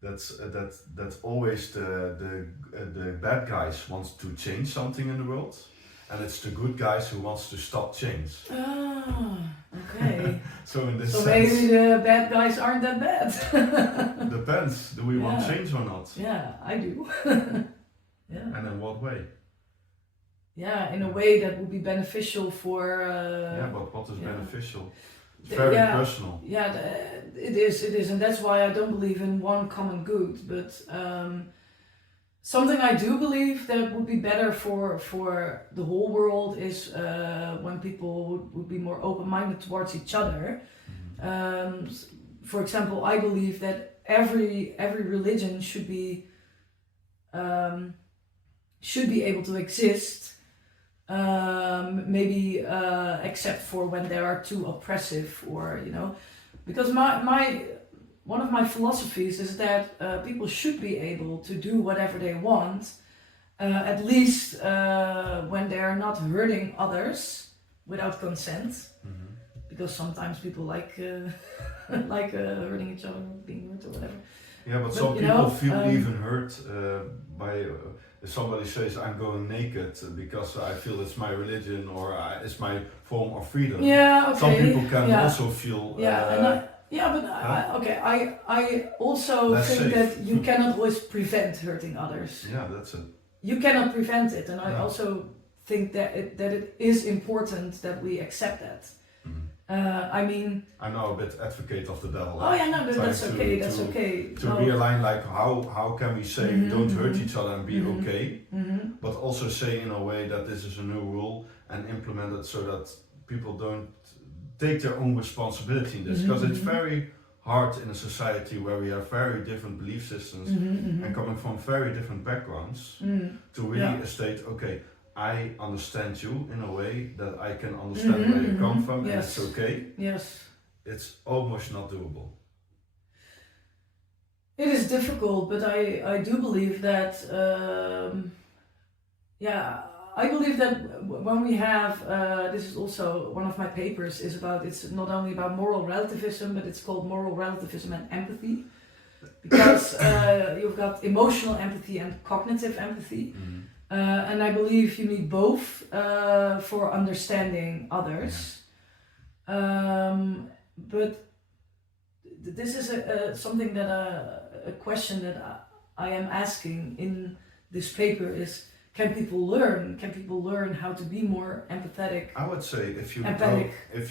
That's always the bad guys wants to change something in the world, and it's the good guys who wants to stop change. Okay. So in this sense, maybe the bad guys aren't that bad. Depends. Do we want change or not? Yeah, I do. And in what way? in a way that would be beneficial for. But what is beneficial? It's very personal. Yeah, it is, and that's why I don't believe in one common good. But something I do believe that would be better for the whole world is when people would be more open-minded towards each other. For example, I believe that every religion should be able to exist. Maybe except for when they are too oppressive, or because one of my philosophies is that people should be able to do whatever they want, at least when they are not hurting others without consent. Because sometimes people like hurting each other, being hurt or whatever. Yeah, but some people feel even hurt by if somebody says I'm going naked because I feel it's my religion or it's my form of freedom. Yeah, okay. Some people can also feel. I also think that you cannot always prevent hurting others. Yeah, that's it. You cannot prevent it, and I also think that it is important that we accept that. I'm now a bit advocate of the devil. Oh yeah, no, that's okay. To realign, like how can we say don't hurt each other and be okay, but also say in a way that this is a new rule and implement it so that people don't take their own responsibility in this, because it's very hard in a society where we have very different belief systems and coming from very different backgrounds to really state, okay, I understand you in a way that I can understand where you come from, and it's okay. Yes. It's almost not doable. It is difficult, but I do believe that, I believe that when we have, this is also one of my papers, it's not only about moral relativism, but it's called moral relativism and empathy. Because you've got emotional empathy and cognitive empathy. And I believe you need both for understanding others. But this is something that a question that I am asking in this paper is: can people learn? Can people learn how to be more empathetic? I would say if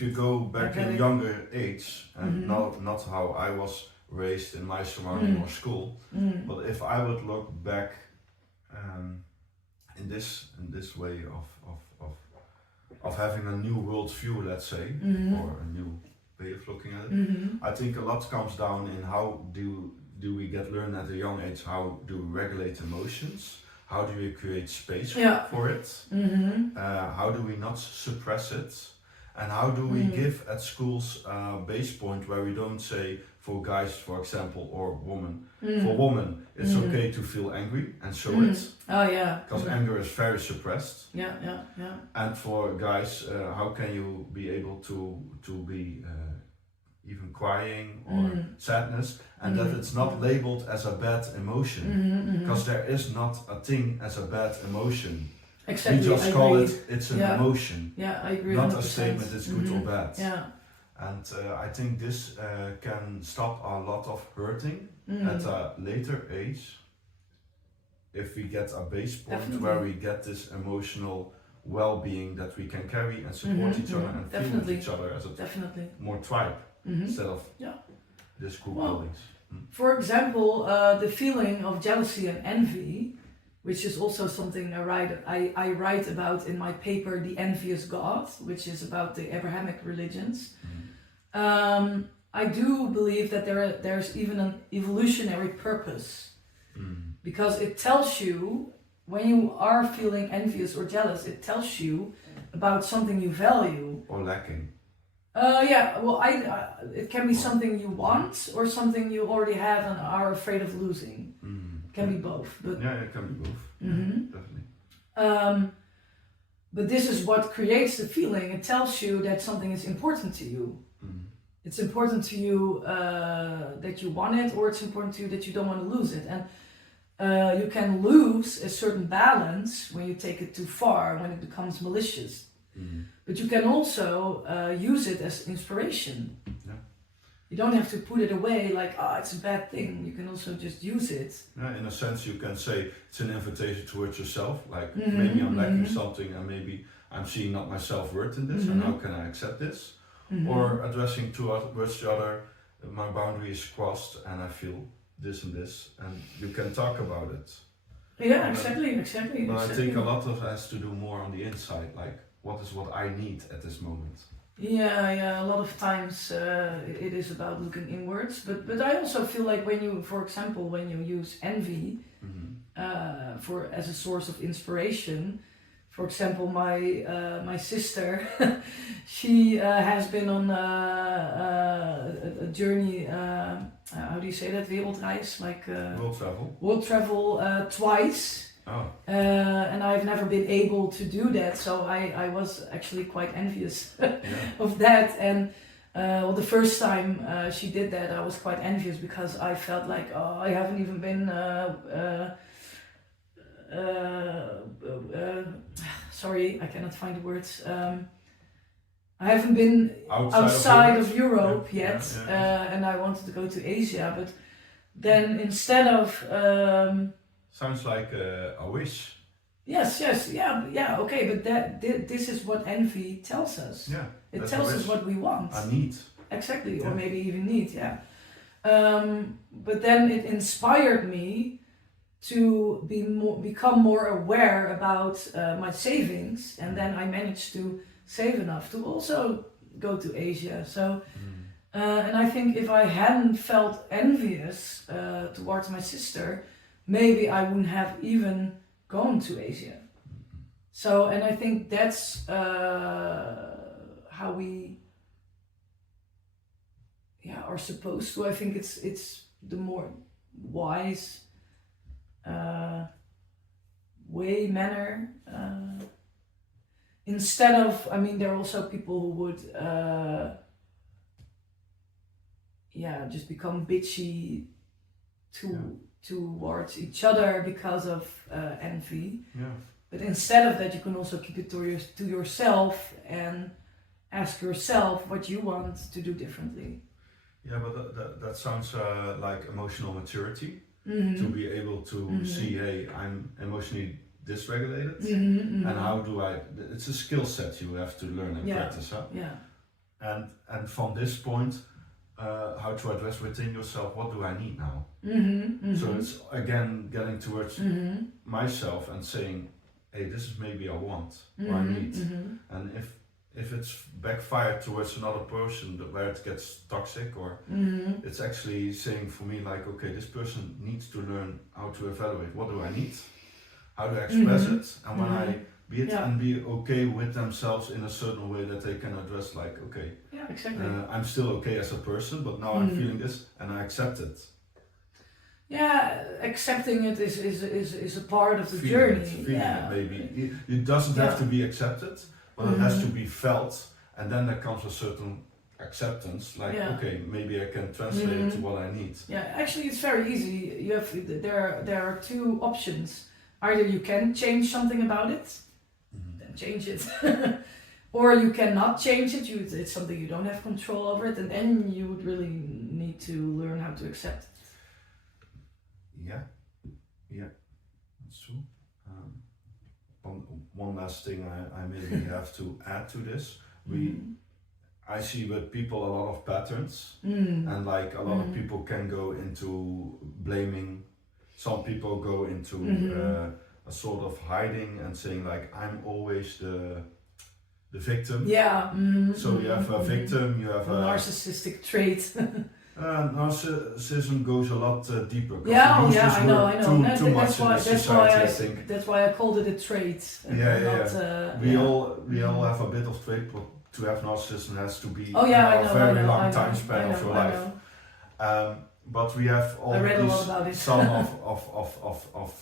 you go back in younger age, and not how I was raised in my surrounding or school, but if I would look back. In this way of having a new world view, let's say, or a new way of looking at it, I think a lot comes down in how do we learn at a young age, how do we regulate emotions, how do we create space for it, how do we not suppress it, and how do we give at schools a base point where we don't say, for guys, for example, or women. For women, it's okay to feel angry and show it. Oh yeah. Because anger is very suppressed. Yeah. And for guys, how can you be able to be even crying or sadness, and that it's not labeled as a bad emotion, because there is not a thing as a bad emotion. Exactly. We just call it's an emotion. Yeah, I agree. Not 100%. a statement it's good or bad. Yeah. And I think this can stop a lot of hurting at a later age if we get a base point where we get this emotional well-being that we can carry and support each other and feel with each other as a more tribe instead of this group buildings. For example, the feeling of jealousy and envy, which is also something I write about in my paper, The Envious God, which is about the Abrahamic religions. I do believe that there's even an evolutionary purpose, because it tells you, when you are feeling envious or jealous, it tells you about something you value. Or lacking. It can be something you want or something you already have and are afraid of losing. It can be both. But it can be both. Definitely. But this is what creates the feeling. It tells you that something is important to you. It's important to you that you want it, or it's important to you that you don't want to lose it. And you can lose a certain balance when you take it too far, when it becomes malicious. But you can also use it as inspiration. You don't have to put it away like, it's a bad thing. You can also just use it. In a sense, you can say it's an invitation towards yourself. Like maybe I'm lacking something, and maybe I'm seeing not my self-worth in this, and how can I accept this? Or addressing towards the other, my boundary is crossed, and I feel this and this, and you can talk about it. Yeah, exactly. But I think a lot of it has to do more on the inside, like what I need at this moment. Yeah. A lot of times it is about looking inwards, but I also feel like when you, for example, when you use envy as a source of inspiration. For example, my sister, she has been on a journey. How do you say that? Wereldreis, like world travel twice. Oh. And I've never been able to do that, so I was actually quite envious of that. And the first time she did that, I was quite envious because I felt like, I haven't even been. Sorry, I cannot find the words. I haven't been outside of Europe yet, and I wanted to go to Asia, but then instead of sounds like a wish. Yes, yeah, okay, but this is what envy tells us. Yeah, it tells us what we want. A need. Exactly, or maybe even need, yeah. But then it inspired me to become more aware about my savings, and then I managed to save enough to also go to Asia. So, and I think if I hadn't felt envious towards my sister, maybe I wouldn't have even gone to Asia. So, and I think that's how we are supposed to. I think it's the more wise manner. Instead of, I mean, there are also people who would just become bitchy towards each other because of envy. Yeah. But instead of that, you can also keep it to yourself and ask yourself what you want to do differently. Yeah, but that sounds like emotional maturity. To be able to see, hey, I'm emotionally dysregulated, and how do I? It's a skill set you have to learn and practice, huh? Yeah. And from this point, how to address within yourself, what do I need now? So it's again getting towards myself and saying, hey, this is maybe I want or I need, and if it's backfired towards another person where it gets toxic, or it's actually saying for me like, okay, this person needs to learn how to evaluate what do I need, how do I express it, and when I be okay with themselves in a certain way that they can address like, okay, I'm still okay as a person, but now I'm feeling this and I accept it. Yeah, accepting it is a part of the journey. Feeling it maybe. It doesn't have to be accepted, but it has to be felt, and then there comes a certain acceptance, like okay, maybe I can translate it to what I need. Yeah, actually it's very easy. There are two options. Either you can change something about it, then change it. Or you cannot change it, it's something you don't have control over it, and then you would really need to learn how to accept it. Yeah, that's true. One last thing I maybe have to add to this. I see with people a lot of patterns, and like a lot of people can go into blaming. Some people go into a sort of hiding and saying like, I'm always the victim. Yeah. So you have a victim, you have a narcissistic trait. Narcissism goes a lot deeper. I know. Too much in society, I think. That's why I called it a trait. We all have a bit of trait, but to have narcissism has to be a very long time span of your life. But we have all these some of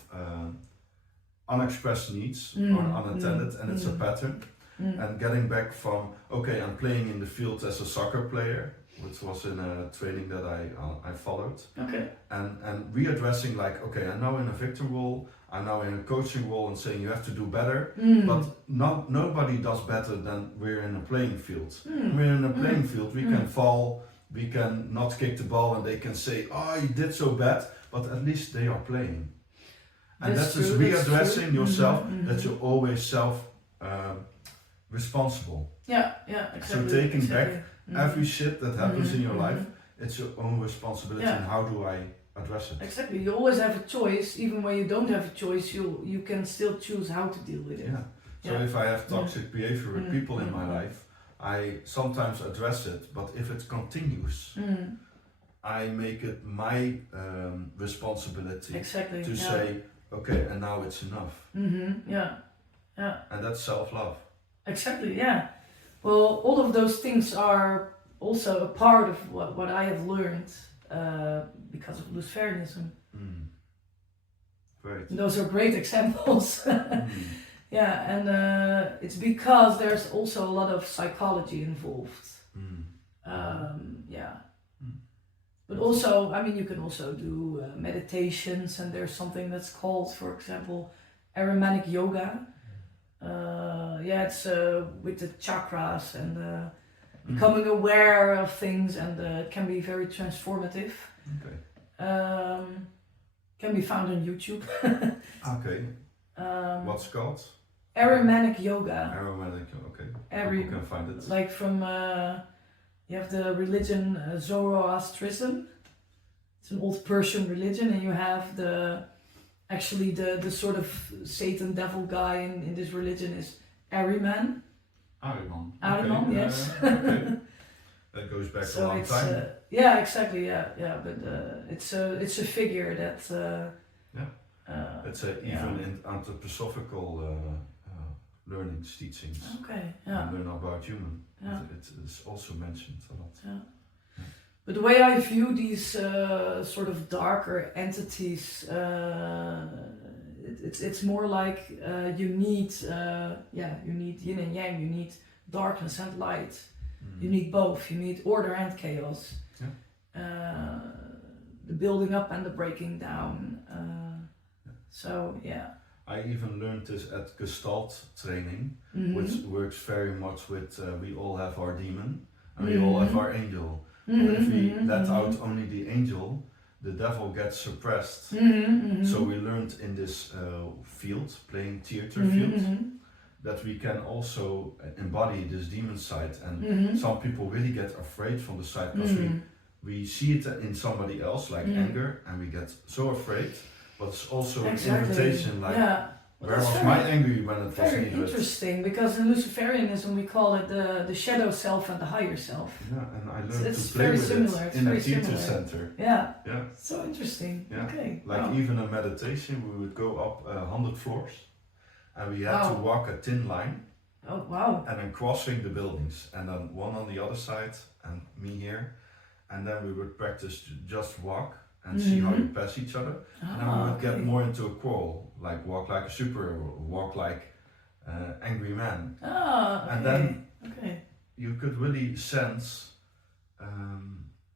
unexpressed needs or unintended, and it's a pattern. And getting back from, okay, I'm playing in the field as a soccer player, which was in a training that I followed. Okay. And readdressing like, okay, I'm now in a victim role, I'm now in a coaching role, and saying you have to do better, but nobody does better than we're in a playing field. We're in a playing field, we can fall, we can not kick the ball and they can say, oh, you did so bad, but at least they are playing. And that's just readdressing yourself, that you're always responsible. Yeah, exactly. So taking back every shit that happens in your life, it's your own responsibility, and how do I address it? Exactly. You always have a choice. Even when you don't have a choice, you can still choose how to deal with it. Yeah. So if I have toxic behavior with people in my life, I sometimes address it, but if it continues, I make it my responsibility to say, okay, and now it's enough. And that's self-love. Exactly, yeah. Well, all of those things are also a part of what I have learned because of Lucifarinism. Great. And those are great examples. Yeah, and it's because there's also a lot of psychology involved. But also, I mean, you can also do meditations, and there's something that's called, for example, Aramanic yoga. It's with the chakras and becoming aware of things, and it can be very transformative. Okay. Can be found on YouTube. Okay. What's called? Aramanic yoga. Aramanic, okay. You can find it. Like from, you have the religion Zoroastrianism. It's an old Persian religion, and you have the sort of Satan devil guy in this religion is Ahriman. Ahriman, yes. Okay. That goes back a long time. Yeah, exactly. Yeah. But it's a figure that. It's even in anthroposophical learnings, teachings. Okay. Yeah. And learn about human. Yeah. It is also mentioned a lot. Yeah. But the way I view these sort of darker entities, it's more like you need yin and yang. You need darkness and light. You need both. You need order and chaos. Yeah. The building up and the breaking down. So yeah. I even learned this at Gestalt training, which works very much with we all have our demon and we all have our angel. But if we let out only the angel, the devil gets suppressed. So we learned in this field, playing theater field, that we can also embody this demon side. And some people really get afraid from the side because we see it in somebody else, like anger, and we get so afraid. But it's also an invitation, like, where was my anger when it was needed? Very interesting, because in Lucifarianism we call it the shadow self and the higher self. Yeah, and I learned to play with it in a theater center. Yeah. So interesting. Yeah. Okay. Like even a meditation, we would go up 100 floors, and we had to walk a thin line. Oh wow! And then crossing the buildings, and then one on the other side, and me here, and then we would practice to just walk and see how you pass each other. And then we would get more into a quarrel, like walk like a superhero, walk like angry man. And then you could really sense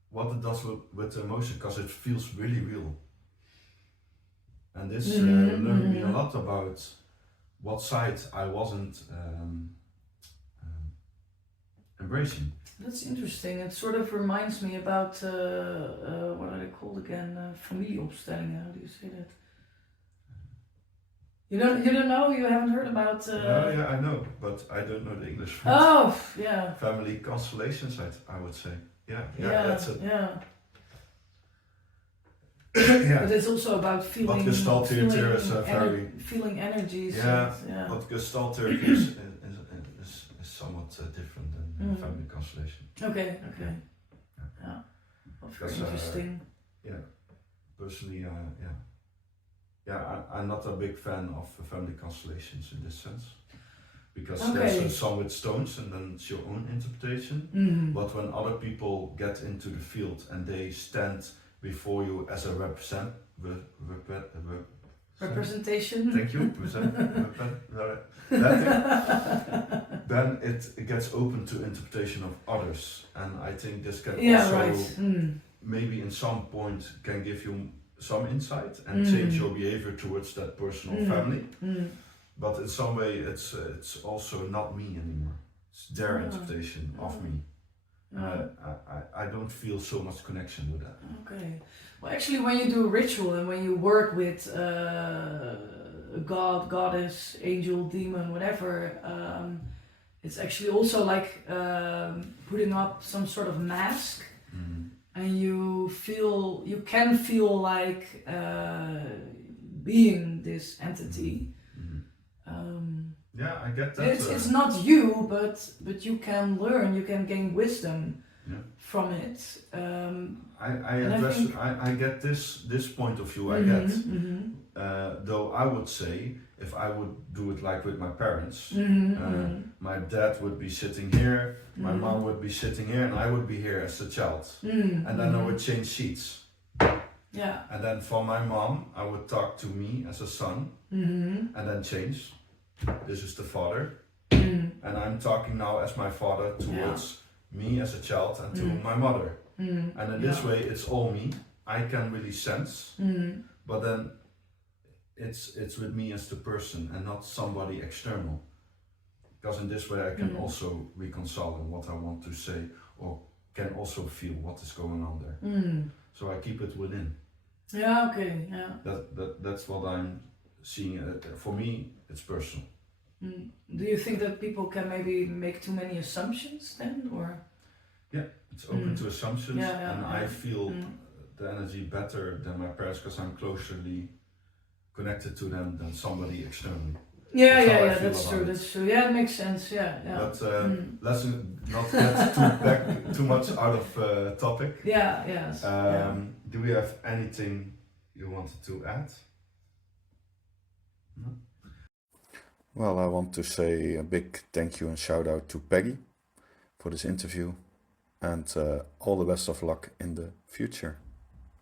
what it does with the emotion, because it feels really real. And this learned me a lot about what side I wasn't embracing. That's interesting. It sort of reminds me about what are they called again? Familieopstellingen. How do you say that? You don't know? You haven't heard about? Yeah, I know, but I don't know the English word. Oh, yeah. Family constellations, I would say. Yeah, that's it. Yeah. Yeah. But it's also about feeling. But Gestalt theater is feeling energies. Yeah. But Gestalt therapy is somewhat different than family constellation. Okay. Yeah. Well, very interesting. Personally, I'm not a big fan of family constellations in this sense, because there's some with stones and then it's your own interpretation. But when other people get into the field and they stand before you as a representation. Thank you. Then it gets open to interpretation of others, and I think this can also maybe in some point can give you some insight and change your behavior towards that person or family. But in some way it's also not me anymore. It's their interpretation of me. I don't feel so much connection with that. Okay. Well, actually, when you do a ritual and when you work with a god, goddess, angel, demon, whatever, it's actually also like putting up some sort of mask, and you can feel like being this entity. Yeah, I get that. It's not you, but you can learn, you can gain wisdom from it. I get this point of view. I get, though I would say if I would do it like with my parents, my dad would be sitting here, my mom would be sitting here, and I would be here as a child, and then I would change seats. Yeah. And then for my mom, I would talk to me as a son, and then change. This is the father, and I'm talking now as my father towards me as a child and to my mother. And in this way, it's all me. I can really sense, but then it's with me as the person and not somebody external. Because in this way, I can also reconcile in what I want to say, or can also feel what is going on there. So I keep it within. Yeah. Okay. Yeah. That's what I'm seeing. For me, it's personal. Do you think that people can maybe make too many assumptions then, or? Yeah, it's open to assumptions, and I feel the energy better than my parents because I'm closely connected to them than somebody externally. That's true. Yeah, it makes sense. But let's not get too much out of topic. Do we have anything you wanted to add? No? Well, I want to say a big thank you and shout out to Peggy for this interview, and all the best of luck in the future.